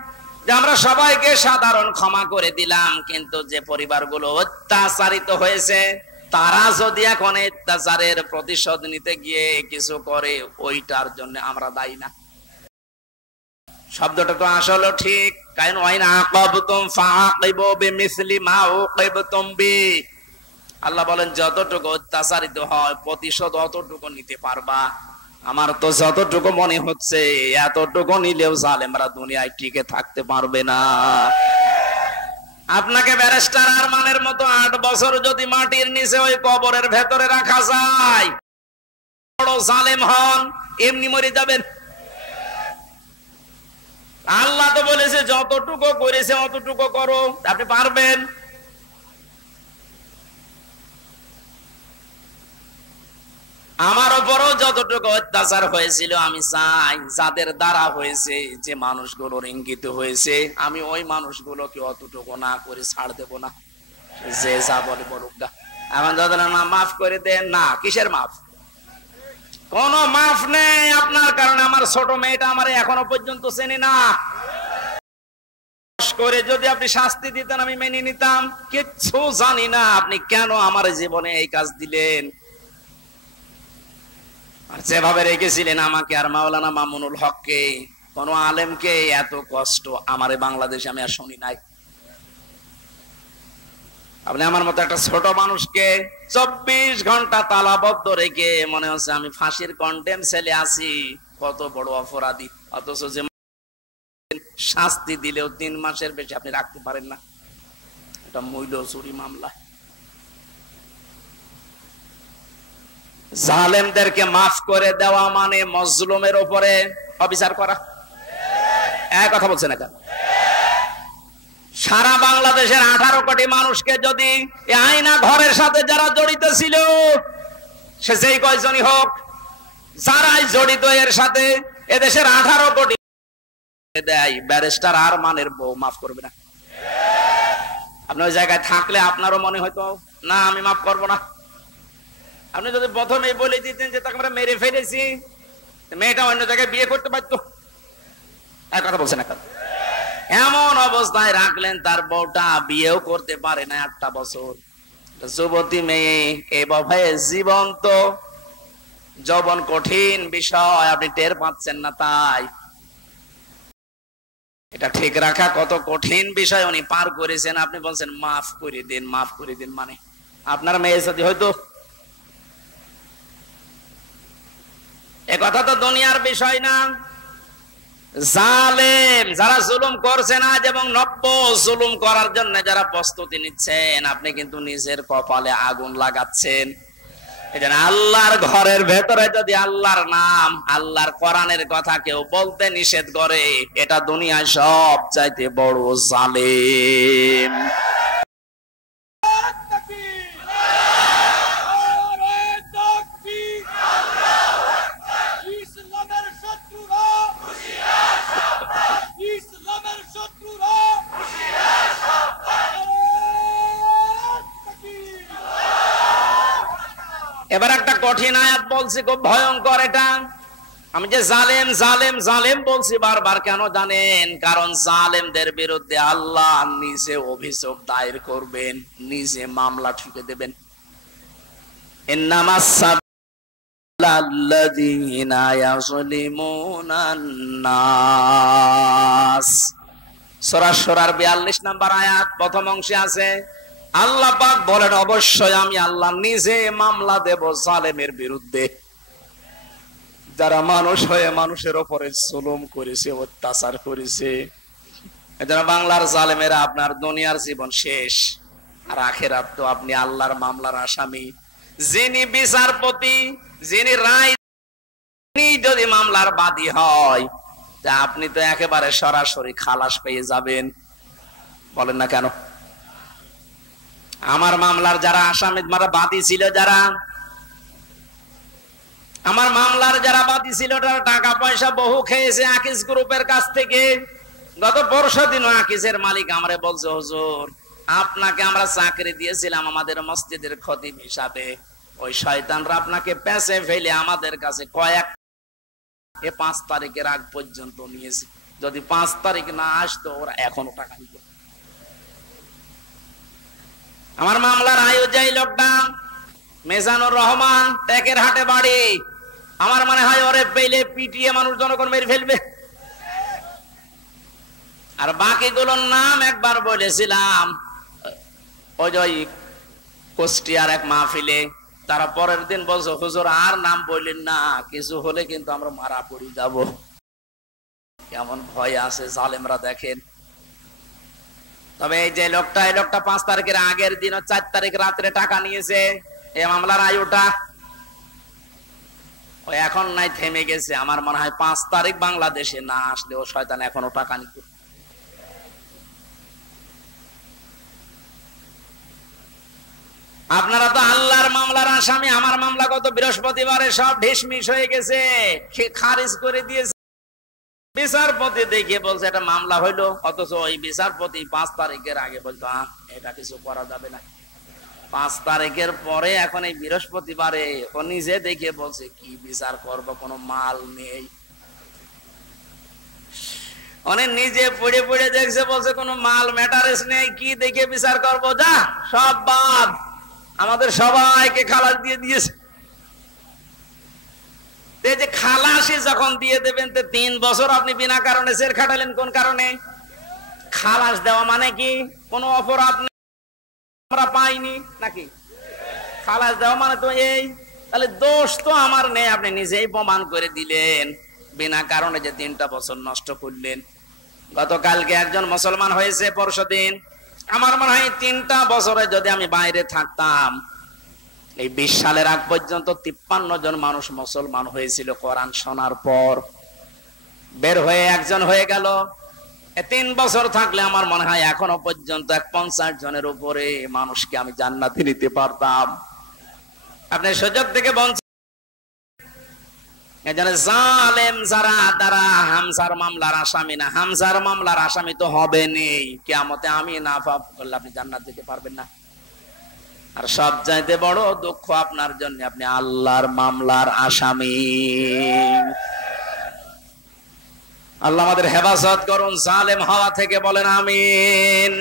যে আমরা সবাইকে সাধারণ ক্ষমা করে দিলাম, কিন্তু যে পরিবারগুলো অত্যাচারিত হয়েছে তারা যদি এখন অত্যাচারের প্রতিশোধ নিতে গিয়ে কিছু করে, ওইটার জন্য আমরা দায়ী না। শব্দটা তো আসলে ঠিক, কারণ ওয়াইন আকাবতুম ফাআকিবু বিমিসলি মা উকিবতুম বি। আল্লাহ বলেন যতটুকু অত্যাচারিত হয় প্রতিশোধ অতটুকু নিতে পারবা। আমার তো যতটুকু মনে হচ্ছে এতটুকু নিলেও জালেমরা দুনিয়ায় টিকে থাকতে পারবে না। আপনাকে ব্যারিস্টার আরমানের মতো 8 বছর যদি মাটির নিচে ওই কবরের ভেতরে রাখা যায়, বড় জালেম হন, এমনি মরে যাবেন। আল্লাহ তো বলেছে যতটুকু করেছে অতটুকু করো, আপনি পারবেন। আমার উপরও যতটুকু অত্যাচার হয়েছিল, আমি চাই যাদের দ্বারা হয়েছে, যে মানুষগুলোর ইঙ্গিত হয়েছে, আমি ওই মানুষগুলোকে অতটুকু না করে ছাড় দেব না। যে যা বলে বলুক গা, আমার দাদা না মাফ করে দেন না। কিসের মাফ? কোন মাফ নেই আপনার কারণে। আমার ছোট মেয়েটা আমার এখনো পর্যন্ত চেনে না। করে যদি আপনি শাস্তি দিতেন আমি মেনে নিতাম, কিচ্ছু জানি না আপনি কেন আমার জীবনে এই কাজ দিলেন। আর যেভাবে রেখেছিলেন আমাকে আর মাওলানা মামুনুল হককে, কোন আলেমকে এত কষ্ট আমার বাংলাদেশে আমি আর শুনি নাই। আপনি আমার মতো একটা ছোট মানুষকে 24 ঘন্টা তালাবদ্ধ রেখে মনে হচ্ছে আমি ফাঁসির কন্ডেম সেলে আছি, কত বড় অপরাধী। অথচ যে শাস্তি দিলেও 3 মাসের বেশি আপনি রাখতে পারেন না। এটা মূল্য চুরি মামলা। জালেমদেরকে মাফ করে দেওয়া মানে মজলুমের উপরে অবিচার করা। এক কথা বলছেন না কেন? সারা বাংলাদেশের 18 কোটি মানুষকে যদি এই আয়না ঘরের সাথে যারা জড়িত ছিল, সে যেই কয়জনই হোক, যারাই জড়িত এর সাথে, এদেশের 18 কোটি দেয়, ব্যারিস্টার আরমানের বউ মাফ করবে না। আপনি ওই জায়গায় থাকলে আপনারও মনে হয়তো না আমি মাফ করবো না। আপনি যদি প্রথমে বলে দিতেন যে তাকে আমরা মেরে ফেলেছি, মেয়েটা অন্য জায়গায় বিয়ে করতে পারতো। এক কথা বলছেন না? এমন অবস্থায় রাখলেন তার বউটা বিয়েও করতে পারে না 8টা বছর। যুবতী মেয়ে এভাবে জীবন্ত যৌবন কঠিন বিষয়, আপনি টের পাচ্ছেন না। তাই এটা ঠিক রাখা কত কঠিন বিষয় উনি পার করেছেন। আপনি বলছেন মাফ করে দিন, মাফ করে দিন। মানে আপনার মেয়ে যদি হয়তো এ কথা তো দুনিয়ার বিষয় না। জালেম যারা জুলুম করছেন আজ এবং নব্য জুলুম করার জন্য যারা প্রস্তুতি নিচ্ছেন, আপনি কিন্তু নিজের কপালে আগুন লাগাচ্ছেন। এজন্য আল্লাহর ঘরের ভেতরে যদি আল্লাহর নাম, আল্লাহর কোরআনের কথা কেউ বলতে নিষেধ করে, এটা দুনিয়ায় সব চাইতে বড় জালেম। এবার একটা কঠিন আয়াত বলছি, খুব ভয়ঙ্কর এটা। আমি যে জালেম জালেম জালেম বলছি বারবার, কেন জানেন? কারণ জালেমদের বিরুদ্ধে আল্লাহ নিজে অভিযোগ দায়ের করবেন, নিজে মামলা ঠুকে দেবেন। ইন্নামাস সাবিলাল্লাযীনা ইয়াযলিমুনান নাস, সূরা শুরার 42 নম্বর আয়াত প্রথম অংশে আছে। আল্লাহ পাক বলেন, অবশ্যই আমি আল্লাহ নিজে মামলা দেব জালেমের বিরুদ্ধে, যারা মানুষ হয়ে মানুষের উপরে জুলুম করেছে, অত্যাচার করেছে। এজন্য বাংলার জালেমেরা আপনার দুনিয়ার জীবন শেষ, আর আখিরাত তো আপনি আল্লাহর মামলার আসামি। যিনি বিচারপতি, যিনি রায়, তিনি যদি মামলার বাদী হয়, তা আপনি তো একেবারে সরাসরি খালাস পেয়ে যাবেন। বলেন না কেন? আমার মামলার যারা আসামি, যারা বাদী ছিল, যারা আমার মামলার যারা বাদী ছিল, তারা টাকা পয়সা বহু খেয়েছে আকিস গ্রুপের কাছ থেকে। গত পরশুদিন আকিসের মালিক আমারে বলছে, হুজুর আপনাকে আমরা চাকরি দিয়েছিলাম আমাদের মসজিদের খতিব হিসাবে, ওই শয়তানরা আপনাকে পেছে ফেলে আমাদের কাছে কয়েক 5 তারিখের আগ পর্যন্ত নিয়েছে। যদি 5 তারিখ না আসতো, ওরা এখনো টাকা নিত। আমার মামলার আয়োজক লোকটা মেজানুর রহমান, টেকের হাটে বাড়ি। আমার মনে হয় ওরে পেলে পিটিয়ে মানুষ জনগণ মেরে ফেলবে। আর বাকিগুলোর নাম একবার বলেছিলাম ওই যে কুষ্টিয়ার এক মাহফিলে। তারা পরের দিন বলছে, হুজুর আর নাম বললেন না, কিছু হলে কিন্তু আমরা মারা পড়ে যাব। কেমন ভয় আছে জালেমরা দেখেন। তবে এই যে লোকটা, এই লোকটা 5 তারিখের আগের দিন 4 তারিখ রাত্রে টাকা নিয়েছে। এই মামলার আয়ুটা ওই এখন নাই, থেমে গেছে। আমার মনে হয় 5 তারিখ বাংলাদেশে না আসলে ও শয়তান এখনো টাকা নিত। আপনারা তো আল্লাহর মামলার আসামি। আমার মামলা গত বৃহস্পতিবারে সব ঢিসমিস হয়ে গেছে, খারিজ করে দিয়েছে। বিচারপতি দেখে বলছে এটা মামলা হইলো, অথচ ওই বিচারপতি 5 তারিখের আগে বলতো এটা কিছু করা যাবে না। 5 তারিখের পরে এখন এই বৃহস্পতিবারে ও নিজে দেখে বলছে কি বিচার করব, কোনো মাল নেই। অনেক নিজে পড়ে পড়ে দেখছে, বলছে কোনো মাল ম্যাটারেস নেই, কি দেখে বিচার করব, যা সব বাদ। আমাদের সবাইকে খালাস দিয়ে দিয়েছে। যে খালাসি যখন দিয়ে দেবেন, 3 বছর আপনি বিনা কারণে জেল খাটালেন, কোন কারণে? খালাস দেওয়া মানে কি? কোন অপরাধ আমরা পাইনি নাকি? খালাস দেওয়া মানে তো এই, তাহলে দোষ তো আমার নেই, আপনি নিজেই প্রমাণ করে দিলেন। বিনা কারণে যে 3টা বছর নষ্ট করলেন। গতকালকে একজন মুসলমান হয়েছে, পরশুদিন। আমার মনে হয় 3টা বছরে যদি আমি বাইরে থাকতাম, এই 20 সালের আগ পর্যন্ত 53 জন মানুষ মুসলমান হয়েছিল কোরআন শোনার পর। বের হয়ে একজন হয়ে গেল। 3 বছর থাকলে আমার মনে হয় এখনো পর্যন্ত 50 জনের উপরে মানুষকে আমি জান্নাতে নিতে পারতাম। আপনি সুযোগ থেকে বঞ্চিত। এজন্য জালেম যারা, তারা হামজার মামলার আসামি না। হামজার মামলার আসামি তো হবেনই। কিয়ামতে আমি না পাপ করলে আপনি জান্নাত যেতে পারবেন না। আর সব চাইতে বড় দুঃখ আপনার জন্য, আপনি আল্লাহর মামলার আসামি। আল্লাহ আমাদের হেফাজত করুন জালেম হওয়া থেকে, বলেন আমিন।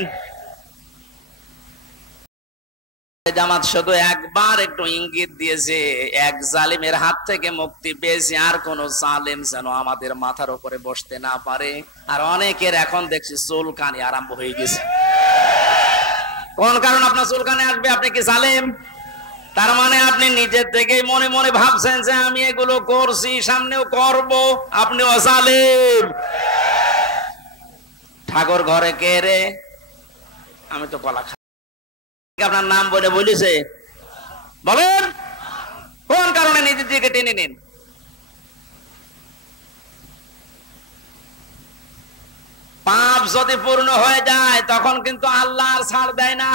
জামাত শুধু একবার একটু ইঙ্গিত দিয়েছে, এক জালিমের হাত থেকে মুক্তি পেয়েছি, আর কোন জালিম যেন আমাদের মাথার উপরে বসতে না পারে। আর অনেকের এখন দেখছি চুলকানি আরম্ভ হয়ে গেছে। কোন কারণ আপনার চুলকানি আসবে? আপনি কি জালেম? তার মানে আপনি নিজের থেকেই মনে মনে ভাবছেন যে আমি এগুলো করছি, সামনেও করব। আপনিও জালেম। ঠাকুর ঘরে কে রে? আমি তো কলা খাই। আপনার নাম বলে বলেছে? বলেন কোন কারণে নিজের দিকে টেনে নিন? পাপ যদি পূর্ণ হয়ে যায় তখন কিন্তু আল্লাহ আর ছাড় দেয় না।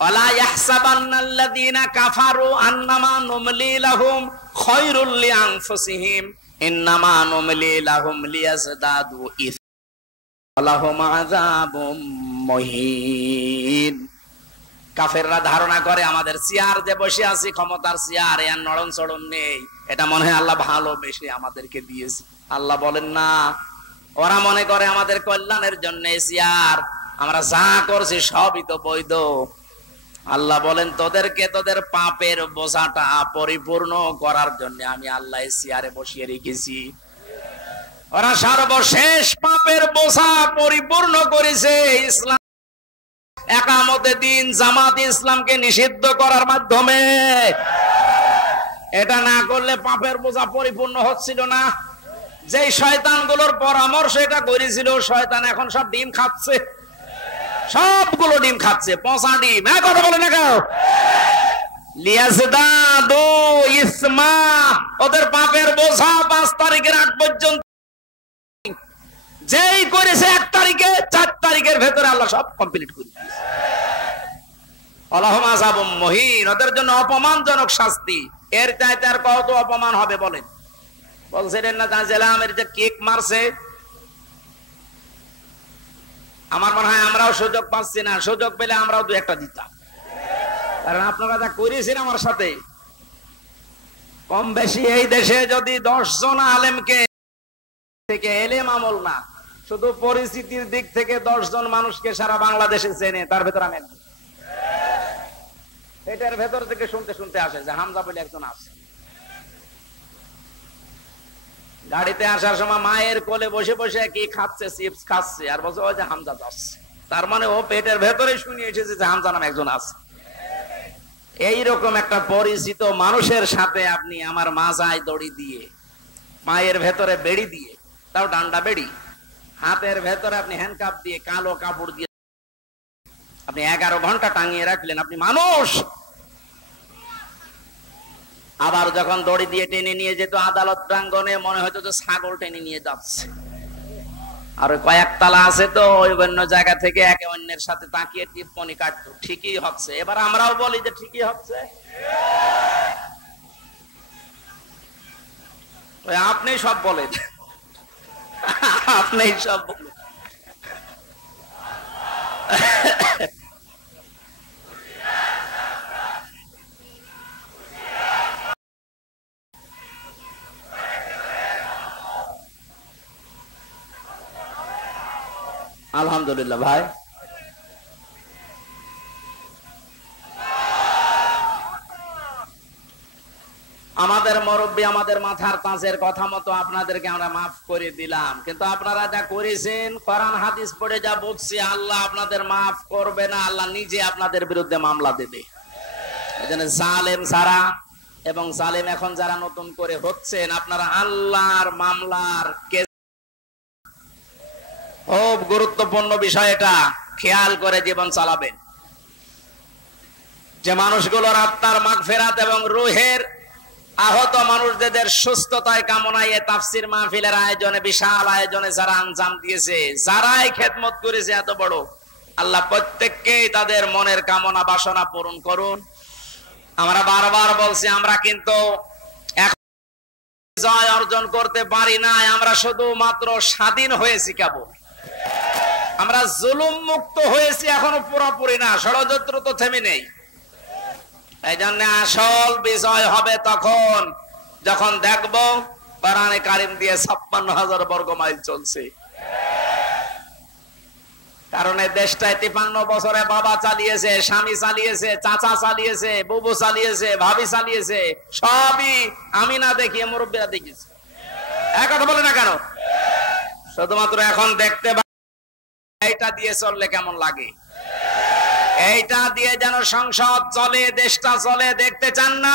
ওয়ালা ইয়াহসাবান্নাল্লাযীনা কাফারু আন্নামা নুমলি লাহুম খায়রুল লিআনফুসিহিম ইন্নামা নুমলি লাহুম লিয়াজদাদু ইসমান লাহুম আযাবুম মুহিন। কাফেররা ধারণা করে আমাদের চেয়ার যে বসে আছি, ক্ষমতার চেয়ার, এর নড়ন চড়ন নেই, এটা মনে হয় আল্লাহ ভালোবেসে আমাদেরকে দিয়েছে। আল্লাহ বলেন না, ওরা মনে করে আমাদের কল্যাণের জন্য চেয়ার, আমরা যা করছি সবই তো বৈধ। আল্লাহ বলেন তোদেরকে তোদের পাপের বোঝাটা পরিপূর্ণ করার জন্য আমি আল্লাহ চেয়ারে বসিয়ে রেখেছি। ওরা সর্বশেষ পাপের বোঝা পরিপূর্ণ করেছে ইসলাম একামতে দিন, জামাত ইসলামকে নিষিদ্ধ করার মাধ্যমে। এটা না করলে পাপের বোঝা পরিপূর্ণ হচ্ছিল না। যে শয়তানগুলোর পরামর্শ এটা করেছিল, শয়তান এখন সব ডিম খাচ্ছে, সবগুলো ডিম খাচ্ছে, পচা ডিম। হ্যাঁ, কথা বলে না কেউ? লিয়াজদাদু ইসমা, ওদের পাপের বোঝা 5 তারিখের আগ পর্যন্ত, যেই করেছে 1 তারিখে, 4 তারিখের ভেতরে আল্লাহ সব কমপ্লিট করে দিয়েছে। আল্লাহুম আযাবুম মুহিন, ওদের জন্য অপমানজনক শাস্তি। এর চাইতে আর কত অপমান হবে বলেন? বলছিলেন না জেলামের যে কেক মারছে, আমার মনে হয় আমরাও সুযোগ পাচ্ছি না, সুযোগ পেলে আমরাও 2-1টা দিতাম। কারণ আপনারা যা করেছেন আমার সাথে, কম বেশি এই দেশে যদি 10 জন আলেমকে থেকে এলেম আমল না, শুধু পরিস্থিতির দিক থেকে 10 জন মানুষকে সারা বাংলাদেশে চেনে, তার ভেতর আমি একজন। এটার ভেতর থেকে শুনতে শুনতে আসে যে হামজা বলে একজন আছে। গাড়িতে আসার সময় মায়ের কোলে বসে বসে কি খাচ্ছে, চিপস খাচ্ছে, আর বলছে ওই যে হামজা যাচ্ছে। তার মানে ও পেটের ভেতরে শুনে এসেছে যে হামজা নামে একজন আছে। এইরকম একটা পরিচিত মানুষের সাথে আপনি আমার মাজায় দড়ি দিয়ে, মায়ের ভেতরে বেড়ি দিয়ে, তাও ডান্ডা বেড়ি, হাতের ভেতরে আপনি হ্যান্ডকাপ দিয়ে, কালো কাপড় দিয়ে আপনি 11 ঘন্টা টাঙিয়ে রাখলেন। আপনি মানুষ? আবার যখন দড়ি দিয়ে টেনে নিয়ে যেত আদালত প্রাঙ্গণে, মনে হতো যে ছাগল টেনে নিয়ে যাচ্ছে। আর কয়েক তালা আছে তো, ওই অন্য জায়গা থেকে একে অন্যের সাথে তাকিয়ে টিপ্পনি কাটতো, ঠিকই হচ্ছে। এবার আমরাও বলি যে ঠিকই হচ্ছে। আপনি সব বলেন, আপনি সব বলেন। আলহামদুলিল্লাহ ভাই, আমাদের মুরব্বী, আমাদের মাথার তাজের কথা মতো আপনাদেরকে আমরা মাফ করে দিলাম, কিন্তু আপনারা যা করেছেন, কোরআন হাদিস পড়ে যা বুঝছি, আল্লাহ আপনাদের মাফ করবে না, আল্লাহ নিজে আপনাদের বিরুদ্ধে মামলা দেবে। এজন্য জালেম যারা এবং জালেম এখন যারা নতুন করে হচ্ছেন, আপনারা আল্লাহর মামলার কেস, খুব গুরুত্বপূর্ণ বিষয়, এটা খেয়াল করে জীবন চালাবেন। যে মানুষগুলোর আত্মার মাগফিরাত এবং রূহের আহত মানুষদের সুস্থতায় কামনায় তাফসীর মাহফিলের আয়োজনে, বিশাল আয়োজনে যারা আঞ্জাম দিয়েছে, যারাই খেদমত করেছে এত বড়, আল্লাহ প্রত্যেককেই তাদের মনের কামনা বাসনা পূরণ করুন। আমরা বারবার বলছি, আমরা কিন্তু জয় অর্জন করতে পারি না, আমরা শুধুমাত্র স্বাধীন হয়েছি কেবল। আমরা জুলুম মুক্ত হয়েছি, এখনো পুরোপুরি না, ষড়যন্ত্র তো থেমে নেই। এই জন্য আসল বিজয় হবে তখন যখন দেখব কোরআনে কারিম দিয়ে 56,000 বর্গ মাইল চলছে। কারণ এই দেশটায় 53 বছরে বাবা চালিয়েছে, স্বামী চালিয়েছে, চাচা চালিয়েছে, বুবু চালিয়েছে, ভাবি চালিয়েছে, সবই আমি না দেখিয়ে মুরব্বীরা দেখিয়েছে। এক কথা বলে না কেন? শুধুমাত্র এখন দেখতে এইটা দিয়ে চললে কেমন লাগে। এইটা দিয়ে যেন সংসদ চলে, দেশটা চলে, দেখতে চান না?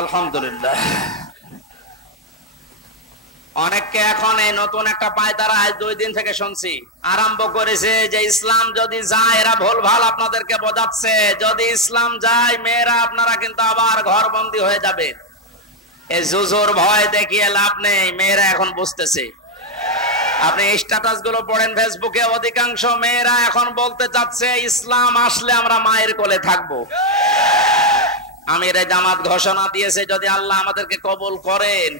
আলহামদুলিল্লাহ। অনেককে এখন এই নতুন একটা পায়তারা আজ 2 দিন থেকে শুনছি আরম্ভ করেছে যে ইসলাম যদি যায়, এরা ভুলভাল আপনাদেরকে বোঝাচ্ছে, যদি ইসলাম যায় মেয়েরা আপনারা কিন্তু আবার ঘরবন্দি হয়ে যাবে। এই জুজুর ভয় দেখিয়ে লাভ নেই, মেয়েরা এখন বুঝতেছে। আপনি স্ট্যাটাস গুলো পড়েন ফেসবুকে, অধিকাংশ মেয়েরা এখন বলতে চাচ্ছে ইসলাম আসলে আমরা মায়ের কোলে থাকবো। আমিরে জামাত ঘোষণা দিয়েছে যদি আল্লাহ আমাদেরকে কবুল করেন,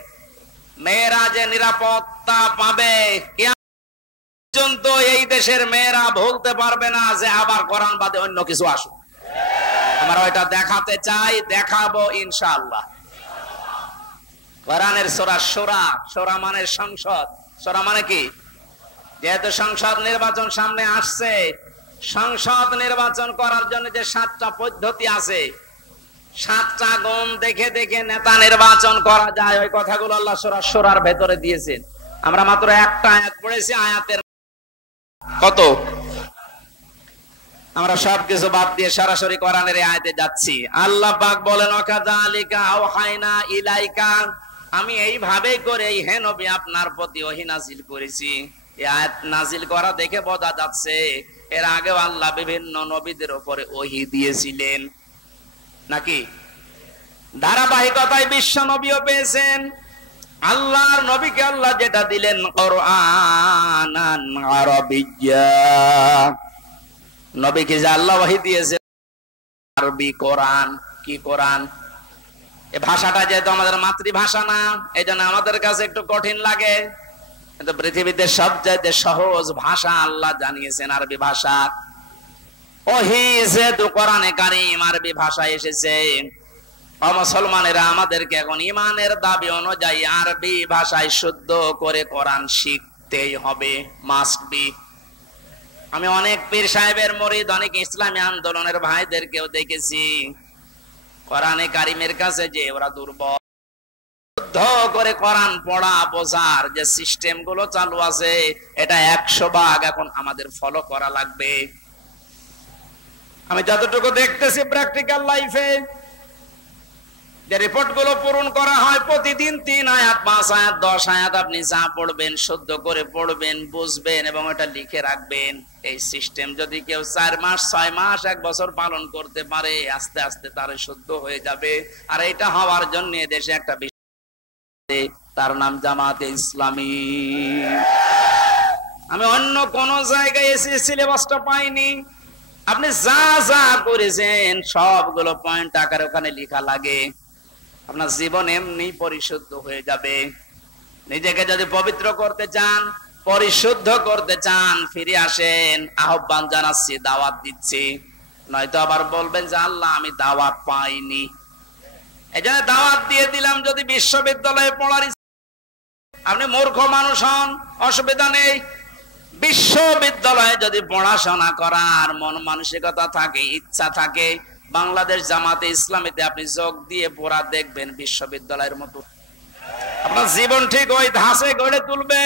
মেয়েরা যে নিরাপত্তা পাবে পর্যন্ত এই দেশের মেয়েরা ভুলতে পারবে না যে আবার কোরআন বাদে অন্য কিছু আসুক। আমরা ওইটা দেখাতে চাই, দেখাবো ইনশাআল্লাহ। কোরআনের সূরা শূরা, শূরা মানে সংসদ, শূরা মানে কি? যেহেতু সংসদ নির্বাচন সামনে আসছে, সংসদ নির্বাচন করার জন্য যে 7টা পদ্ধতি আছে, 7টা গুণ দেখে দেখে নেতা নির্বাচন করা যায়, ওই কথাগুলো আল্লাহ সূরা শূরার ভেতরে দিয়েছেন। আমরা মাত্র একটা আয়াত পড়েছি, আয়াতের কত? আমরা সবকিছু বাদ দিয়ে সরাসরি কোরআনের আয়াতে যাচ্ছি। আল্লাহ পাক বলেন ওয়াকাযালিকা আওহাইনা ইলাইকা, আমি এইভাবে করে হে নবী আপনার প্রতি ওহী নাজিল করেছি। এই আয়াত নাজিল করা দেখে বোঝা যাচ্ছে এর আগেও আল্লাহ বিভিন্ন নবীদের উপরে ওহী দিয়েছিলেন নাকি? ধারাবাহিকতায় বিশ্ব নবীও পেয়েছেন। আল্লাহর নবীকে আল্লাহ যেটা দিলেন কোরআনান আরাবিয়্যা, নবীকে যে আল্লাহ ওহী দিয়েছেন আরবি কোরআন। কি কোরআন? এই ভাষাটা যেহেতু আমাদের মাতৃভাষা না, এজন্য আমাদের কাছে একটু কঠিন লাগে, কিন্তু পৃথিবীতে সবচেয়ে সহজ ভাষা আল্লাহ জানিয়েছেন আরবি ভাষা। ওহী যেহেতু কোরআনে কারীম আরবি ভাষায় এসেছে, মুসলমানেরা আমাদেরকে এখন ঈমানের দাবি অনুযায়ী আরবি ভাষায় শুদ্ধ করে কোরআন শিখতেই হবে, মাস্ট বি। আমি অনেক পীর সাহেবের মুরিদ, অনেক ইসলামী আন্দোলনের ভাইদেরকেও দেখেছি কোরআনে কারীমের কাছে যে ওরা দুর্বল, শুদ্ধ করে কোরআন পড়া বোঝার যে সিস্টেম গুলো চালু আছে, এটা 100% এখন আমাদের ফলো করা লাগবে। আমি যতটুকু দেখতেছি প্র্যাকটিক্যাল লাইফে যে রিপোর্ট গুলো পূরণ করা হয়, প্রতিদিন 3 আয়াত 5 আয়াত 10 আয়াত আপনি যা পড়বেন শুদ্ধ করে পড়বেন, বুঝবেন এবং এটা লিখে রাখবেন। এই সিস্টেম যদি কেউ 4 মাস 6 মাস 1 বছর পালন করতে পারে, আস্তে আস্তে তার শুদ্ধ হয়ে যাবে। আর এটা হওয়ার জন্য দেশে একটা বিষয়, তার নাম জামাতে ইসলামী। আমি অন্য কোন জায়গায় এসে সিলেবাসটা পাইনি। আপনি যা যা করেছেন সবগুলো পয়েন্ট আকারে ওখানে লেখা লাগে, আপনার জীবন এমনি পরিশুদ্ধ হয়ে যাবে। নিজেকে যদি পবিত্র করতে চান, পরিশুদ্ধ করতে চান, ফিরে আসেন। আহ্বান জানাচ্ছি, দাওয়াত দিচ্ছি, নয়তো আবার বলবেন যে আল্লাহ আমি দাওয়াত পাইনি। এই জন্য দাওয়াত দিয়ে দিলাম। যদি বিশ্ববিদ্যালয়ে পড়ার আপনি মূর্খ মানুষ হন, অসুবিধা নেই। বিশ্ববিদ্যালয়ে যদি পড়াশোনা করার মন মানসিকতা থাকে, ইচ্ছা থাকে, বাংলাদেশ জামাতে ইসলামীতে আপনি যোগ দিয়ে পড়া দেখবেন বিশ্ববিদ্যালয়ের মতো আপনার জীবন ঠিক ওই ধাঁচে গড়ে তুলবে।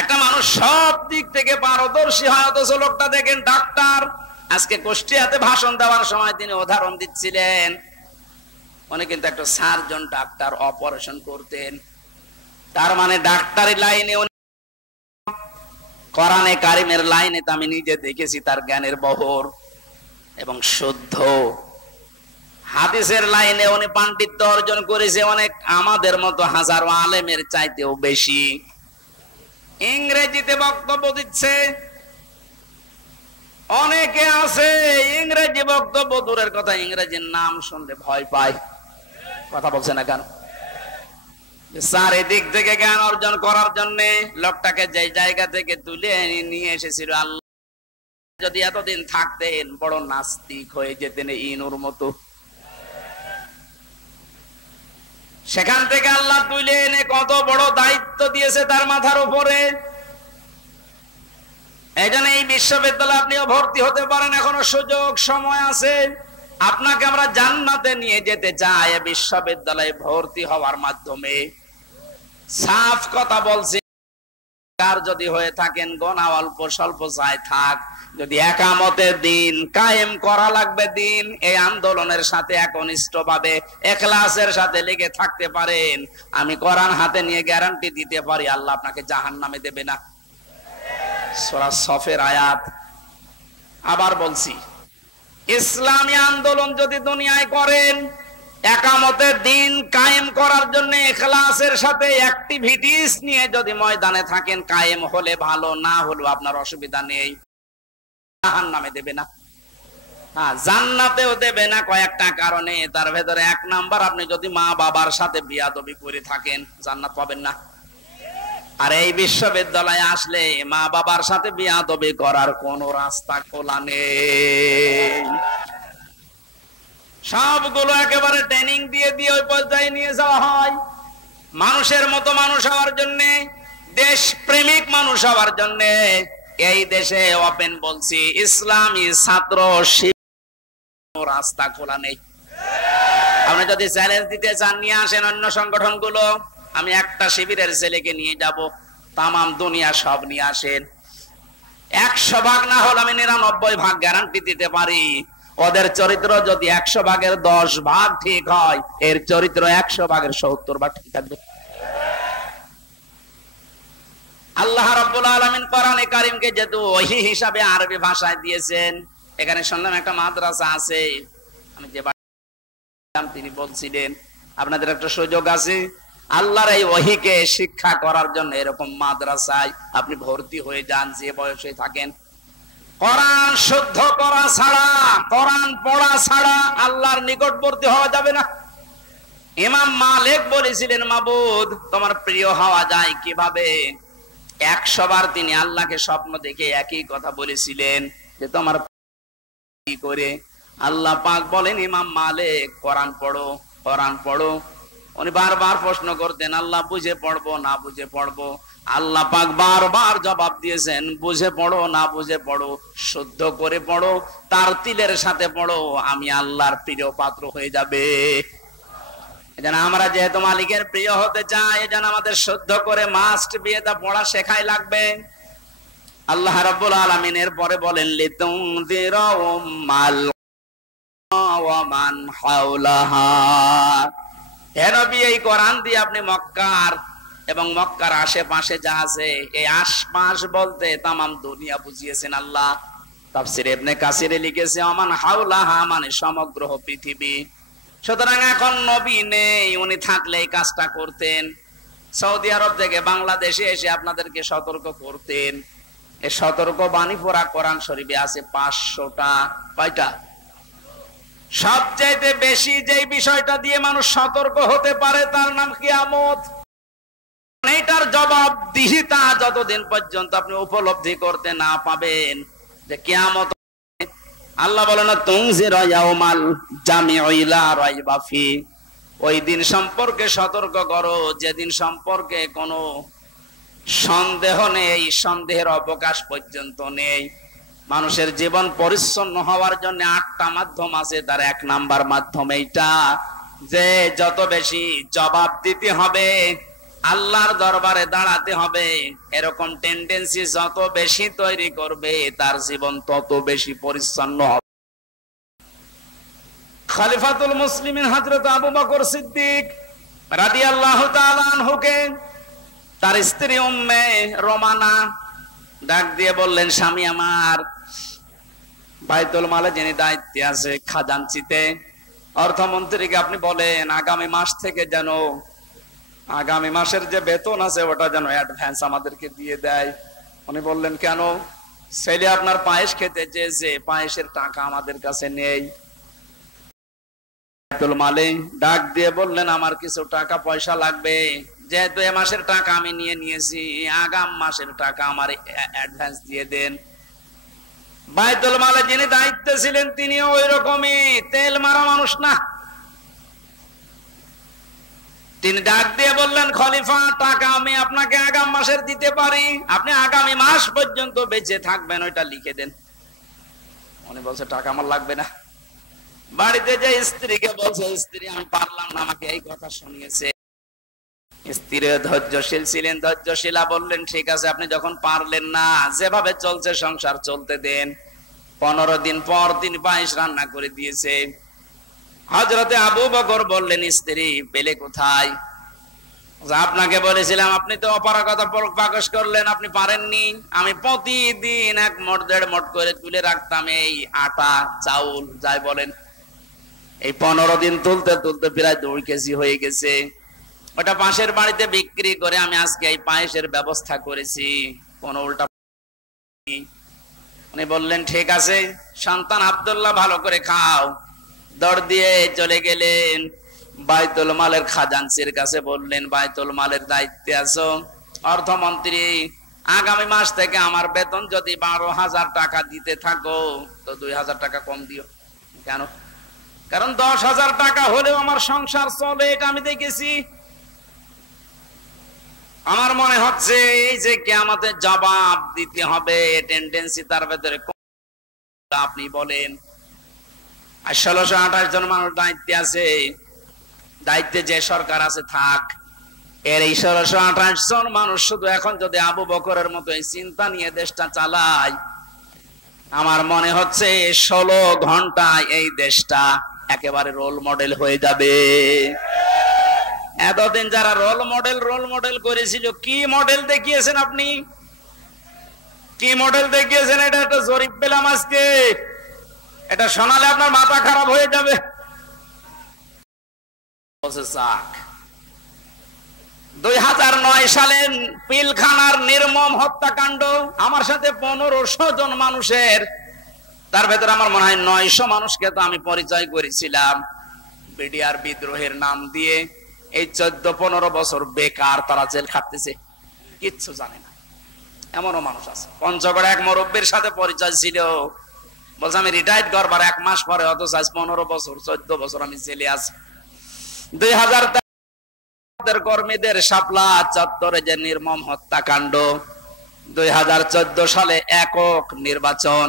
একটা মানুষ সব দিক থেকে পারদর্শী হয়, অথচ লোকটা দেখেন ডাক্তার। আজকে কুষ্টিয়াতে ভাষণ দেওয়ার সময় তিনি উদাহরণ দিচ্ছিলেন, উনি কিন্তু একটা সার্জন ডাক্তার, অপারেশন করতেন। তার মানে ডাক্তারি লাইনে, কোরআনে কারীমের লাইনে তো আমি নিজে দেখেছি তার জ্ঞানের বহর এবং শুদ্ধ। হাদিসের লাইনে উনি পাণ্ডিত্য অর্জন করেছে অনেক আমাদের মতো হাজারো আলেমের চাইতেও বেশি। ইংরেজিতে বক্তব্য দিচ্ছে, অনেকে আছে ইংরেজি বক্তব্য দূরের কথা, ইংরেজির নাম শুনলে ভয় পায়। কথা বলছে না কেন? চারিদিক থেকে জ্ঞান অর্জন করার জন্য লোকটাকে যে জায়গা থেকে তুলে নিয়ে এসেছিল আল্লাহ। যদি এতদিন থাকতেন বড় নাস্তিক হয়ে যেতেন ইনুর মতো। সেখান থেকে আল্লাহ তুলে এনে কত বড় দায়িত্ব দিয়েছে তার মাথার উপরে। এই জন্য এই বিশ্ববিদ্যালয়ে আপনিও ভর্তি হতে পারেন, এখনো সুযোগ সময় আছে। আপনাকে আমরা জান্নাতে নিয়ে যেতে চাই বিশ্ববিদ্যালয়ে ভর্তি হওয়ার মাধ্যমে। সাফ কথা বলছি, আর যদি হয়ে থাকেন গোনা অল্প স্বল্প চাই থাক, যদি একামতের দিন কায়েম করা লাগবে দিন, এই আন্দোলনের সাথে একনিষ্ঠভাবে ইখলাসের সাথে লেগে থাকতে পারেন, আমি কোরআন হাতে নিয়ে গ্যারান্টি দিতে পারি আল্লাহ আপনাকে জাহান্নামে দেবে না। সূরা সফের আয়াত। আবার বলছি, ইসলামী আন্দোলন যদি দুনিয়ায় করেন, একামতের দিন কায়েম করার জন্য ইখলাসের সাথে অ্যাক্টিভিটিস নিয়ে যদি ময়দানে থাকেন, কায়েম হলে ভালো, না হলেও আপনার অসুবিধা নেই, জাহান্নামে দেবে না। হ্যাঁ, জান্নাতেও দেবে না কয়েকটা কারণে। তার ভেতরে এক নাম্বার, আপনি যদি মা বাবার সাথে বিয়াদবি করে থাকেন জান্নাত পাবেন না। আর এই বিশ্ববিদ্যালয়ে আসলে মা বাবার সাথে বিয়াদবি করার কোন রাস্তা খোলা নেই। সবগুলো একেবারে ট্রেনিং দিয়ে দিয়ে ওই পর্যায়ে নিয়ে যাওয়া হয়। মানুষের মতো মানুষ হওয়ার জন্য, দেশ প্রেমিক মানুষ হওয়ার জন্য এই দেশে ওপেন বলছি, ইসলামী ছাত্র রাস্তা খোলা নেই। আপনি যদি চ্যালেঞ্জ দিতে চান নিয়ে আসেন অন্য সংগঠনগুলো, আমি একটা শিবিরের ছেলেকে নিয়ে যাব, তামাম দুনিয়া সব নিয়ে আসেন। 100 ভাগ না হলে আমি 99 ভাগ গ্যারান্টি দিতে পারি, ওদের চরিত্র যদি 100 ভাগের 10 ভাগ ঠিক হয়, এর চরিত্র 100 ভাগের 70 ভাগ ঠিক থাকবে। আল্লাহ রাব্বুল আলামিন কোরআনে কারীমকে যেহেতু ওহী হিসাবে আরবি ভাষায় দিয়েছেন, এখানে শুনলাম একটা মাদ্রাসা আছে, আমি যে তিনি বলছিলেন আপনাদের একটা সুযোগ আছে আল্লাহর এই ওহীকে শিক্ষা করার জন্য, এরকম মাদ্রাসায় আপনি ভর্তি হয়ে যান যে বয়সে থাকেন। কোরআন শুদ্ধ করা ছাড়া, কোরআন পড়া ছাড়া আল্লাহর নিকটবর্তী হওয়া যাবে না। ইমাম মালিক বলেছিলেন, মাবুদ তোমার প্রিয় হওয়া যায় কিভাবে? 100 বার তিনি আল্লাহকে স্বপ্ন দেখে একই কথা বলেছিলেন যে তোমার কি করে। আল্লাহ পাক বলেন, ইমাম মালিক কোরআন পড়ো, কোরআন পড়ো। উনি বারবার প্রশ্ন করতেন, আল্লাহ বুঝে পড়বো না বুঝে পড়বো? আল্লাহ পাক বারবার জবাব দিয়েছেন, বুঝে পড়ো না বুঝে পড়ো, শুদ্ধ করে পড়ো, তার তিলের সাথে পড়ো, আমি আল্লাহর প্রিয় পাত্র হয়ে যাবে। এজন্য আমরা যেহেতু মালিকের প্রিয় হতে চাই, এজন্য আমাদের শুদ্ধ করে মাস্ট বিয়েটা পড়া শেখাই লাগবে। আল্লাহ রাব্বুল আলামিন এর পরে বলেন, লিতুনযিরা উম্মাল ওয়া মান হাওলাহা। হে নবী, এই কোরআন দিয়ে আপনি মক্কার এবং মক্কার আশেপাশে যা আছে, এই আশপাশ বলতে তামাম দুনিয়া বুঝিয়েছেন আল্লাহ। তাফসীর ইবনে কাসিরে লিখেছে, ওমান হাওলাহা মানে সমগ্র পৃথিবী। সুতরাং এখন নবী নেই, উনি থাকলে এই কাজটা করতেন। সৌদি আরব থেকে বাংলাদেশে এসে আপনাদেরকে সতর্ক করতেন। এই সতর্ক বাণী পড়া কোরআন শরীফে আছে 500টা। কয়টা? সবচাইতে বেশি যেই বিষয়টা দিয়ে মানুষ সতর্ক হতে পারে তার নাম কিয়ামত। এইটার জবাবদিহিতা যতদিন পর্যন্ত আপনি উপলব্ধি করতে না পাবেন যে কিয়ামত, আল্লাহ বলেন, তুনজিরা ইয়াউমাল জামিউ লা রাইবা ফি, ওই দিন সম্পর্কে সতর্ক করো যেদিন সম্পর্কে কোনো সন্দেহ নেই, সন্দেহের অবকাশ পর্যন্ত নেই। মানুষের জীবন পরিচ্ছন্ন হওয়ার জন্য 8টা মাধ্যম আছে, তার 1 নাম্বার মাধ্যম এইটা যে যত বেশি জবাব দিতে হবে, আল্লাহর দরবারে দাঁড়াতে হবে, এরকম টেন্ডেন্সি যত বেশি তৈরি করবে তার জীবন তত বেশি পরিচ্ছন্ন হবে। খলিফাতুল মুসলিমিন হযরত আবু বকর সিদ্দিক রাদিয়াল্লাহু তাআলা আনহুকে তার স্ত্রী উম্মে রোমানা ডাক দিয়ে বললেন, স্বামী আমার, বাইতুল মালে যিনি দায়িত্বে আছে, খাজানচিতে অর্থমন্ত্রীকে আপনি বলেন আগামী মাস থেকে যেন আগামী মাসের যে বেতন আছে ওটা যেন অ্যাডভান্স আমাদেরকে দিয়ে দেয়। উনি বললেন, কেন? ছেলে আপনার পায়েস খেতে চেয়েছে, পায়েসের টাকা আমাদের কাছে নেই। বাইতুল মালে ডাক দিয়ে বললেন, আমার কিছু টাকা পয়সা লাগবে, যেহেতু এ মাসের টাকা আমি নিয়েছি, আগাম মাসের টাকা আমার অ্যাডভান্স দিয়ে দেন। বাইতুল মালে যিনি দায়িত্বে ছিলেন তিনিও ওই রকমই তেল মারা মানুষ না। তিনি ডাক দিয়ে বললেন, খলিফা টাকা আমি আপনাকে আগাম মাসের দিতে পারি, আপনি আগামী মাস পর্যন্ত বেঁচে থাকবেন, ওইটা লিখে দেন। উনি বলছে টাকা আমার লাগবে না। বাড়িতে যে স্ত্রীকে বলছে, স্ত্রী আমি পারলাম না, আমাকে এই কথা শুনিয়েছে। স্ত্রী ধৈর্যশীল ছিলেন, ধৈর্যশীলা বললেন ঠিক আছে, আপনি যখন পারলেন না, যেভাবে চলছে সংসার চলতে দেন। 15 দিন পর তিনি পায়েস রান্না করে দিয়েছে। হযরতে আবু বকর বললেন, স্ত্রী পেলে কোথায়? আপনাকে বলেছিলাম, আপনি তো অপারগতা প্রকাশ করলেন, আপনি পারেননি। আমি প্রতিদিন 1 মুঠ 1.5 মুঠ করে তুলে রাখতাম এই আটা চাউল যাই বলেন। এই 15 দিন তুলতে তুলতে প্রায় 2 কেজি হয়ে গেছে। ওটা পাশের বাড়িতে বিক্রি করে আমি আজকে এই পায়েসের ব্যবস্থা করেছি, কোনো উল্টা। উনি বললেন ঠিক আছে সন্তান আব্দুল্লাহ, ভালো করে খাও। দৌড় দিয়ে চলে গেলেন বাইতুল মালের খাজানচির কাছে, বললেন বাইতুল মালের দায়িত্বে আছো, অর্থমন্ত্রী, আগামী মাস থেকে আমার বেতন যদি 12,000 টাকা দিতে থাকো তো 2,000 টাকা কম দিও। কেন? কারণ 10,000 টাকা হলেও আমার সংসার চলে, এটা আমি দেখেছি। আমার মনে হচ্ছে এই যে কিয়ামতের জবাব দিতে হবে টেন্ডেন্সি তার ভেতরে। আপনি বলেন 1628 জন মানুষ দায়িত্বে আছে, দায়িত্বে যে সরকার আছে থাক, এর এই 1628 জন মানুষ শুধু এখন যদি আবু বকরের মতো এই চিন্তা নিয়ে দেশটা চালায়, আমার মনে হচ্ছে 16 ঘন্টায় এই দেশটা একেবারে রোল মডেল হয়ে যাবে। এতদিন যারা রোল মডেল করেছিল, কি মডেল দেখিয়েছেন আপনি? কি মডেল দেখিয়েছেন? এটা একটা জরিপ পেলাম আজকে, এটা শোনালে আপনার মাথা খারাপ হয়ে যাবে। 2009 সালে পিলখানার নির্মম হত্যাকাণ্ড, আমার সাথে 1500 জন মানুষের, তার ভেতরে আমার মনে হয় 900 মানুষকে তো আমি পরিচয় করেছিলাম বিডিআর বিদ্রোহের নাম দিয়ে। এই 14-15 বছর বেকার তারা জেল খাটতেছে, কিচ্ছু জানে না, এমনও মানুষ আছে। পঞ্চগড়ে এক মুরব্বির সাথে পরিচয় ছিল, বলছে আমি রিটায়ার্ড করবার 1 মাস পরে, অথচ 15 বছর 14 বছর আমি জেলে আছি। 2000 কর্মীদের শাপলা চত্বরে যে নির্মম হত্যাকাণ্ড, 2014 সালে একক নির্বাচন,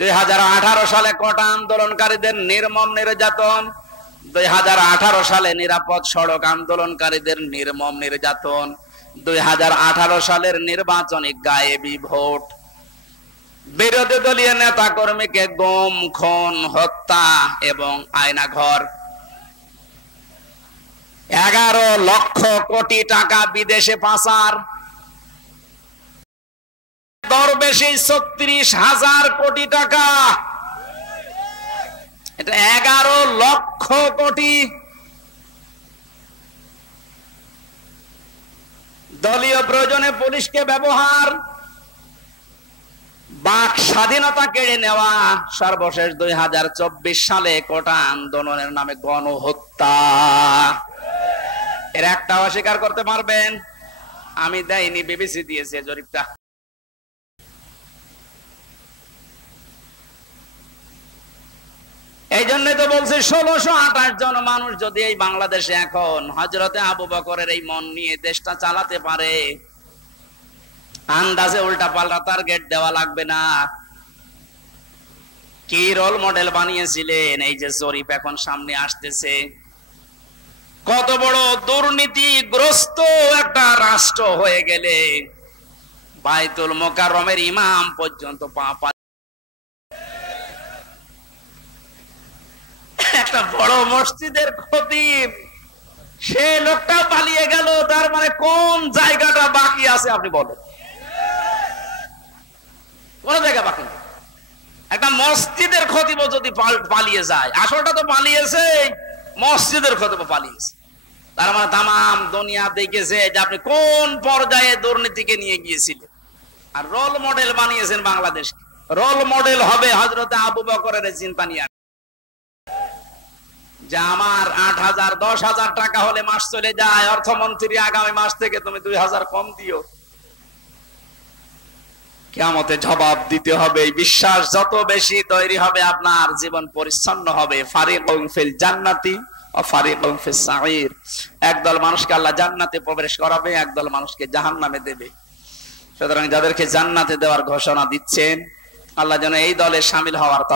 2018 সালে কোটা আন্দোলনকারীদের নির্মম নির্যাতন, 2018 সালে নিরাপদ সড়ক আন্দোলনকারীদের নির্মম নির্যাতন, 2018 সালের নির্বাচনে গায়েবী ভোট, বিরোধী দলীয় নেতা কর্মীকে গুম, খুন, হত্যা এবং আয়নাঘর, 11 লক্ষ কোটি টাকা বিদেশে পাচার, দরবেশি 36,000 কোটি টাকা, এটা 11 লক্ষ কোটি। দলীয় প্রয়োজনে পুলিশকে ব্যবহার, বাক স্বাধীনতা কেড়ে নেওয়া, সর্বশেষ 2024 সালে কোটা আন্দোলনের নামে গণহত্যা। এর একটা অস্বীকার করতে পারবেন? আমি দেয়নি, বিবিসি দিয়েছে জরিপটা। এই জন্য তো বলছি 1628 জন মানুষ যদি এই বাংলাদেশে এখন হযরতে আবু বকরের এই মন নিয়ে দেশটা চালাতে পারে, আন্দাজে উল্টা পাল্টা টার্গেট দেওয়া লাগবে না। কি রোল মডেল বানিয়েছিলেন? এই যে জরিপ এখন সামনে আসতেছে, কত বড় দুর্নীতিগ্রস্ত একটা রাষ্ট্র হয়ে গেলে বাইতুল মোকাররমের ইমাম পর্যন্ত একটা বড় মসজিদের খতিব, সে লোকটা পালিয়ে গেল, তার মানে কোন জায়গাটা বাকি আছে আপনি বলেন? কোন জায়গা বাকি নেই। একটা মসজিদের খতিব যদি পালিয়ে যায়, আসলটা তো পালিয়েছে, মসজিদের খতিব পালিয়েছে, তার মানে তামাম দুনিয়া দেখেছে যে আপনি কোন পর্যায়ে দুর্নীতিকে নিয়ে গিয়েছিলেন। আর রোল মডেল বানিয়েছেন বাংলাদেশ। রোল মডেল হবে হযরতে আবু বকরের চিন্তা নিয়ে, যে আমার 8,000 10,000 টাকা হলে মাস চলে যায়, অর্থমন্ত্রী আগামী মাস থেকে তুমি 2,000 কম দিও। কিয়ামতে জবাব দিতে হবে। এই বিশ্বাস যত বেশি তৈরি হবে, আপনার জীবন পরিচ্ছন্ন হবে। ফারিকুন ফিল জান্নাতি ওয়া ফারিকুন ফিস সাঈর। একদল মানুষকে আল্লাহ জান্নাতে প্রবেশ করাবে, একদল মানুষকে জাহান্নামে দেবে। সুতরাং যাদেরকে জান্নাতে দেওয়ার ঘোষণা দিচ্ছেন, আল্লাহ যেন এই দলে শামিল হওয়ার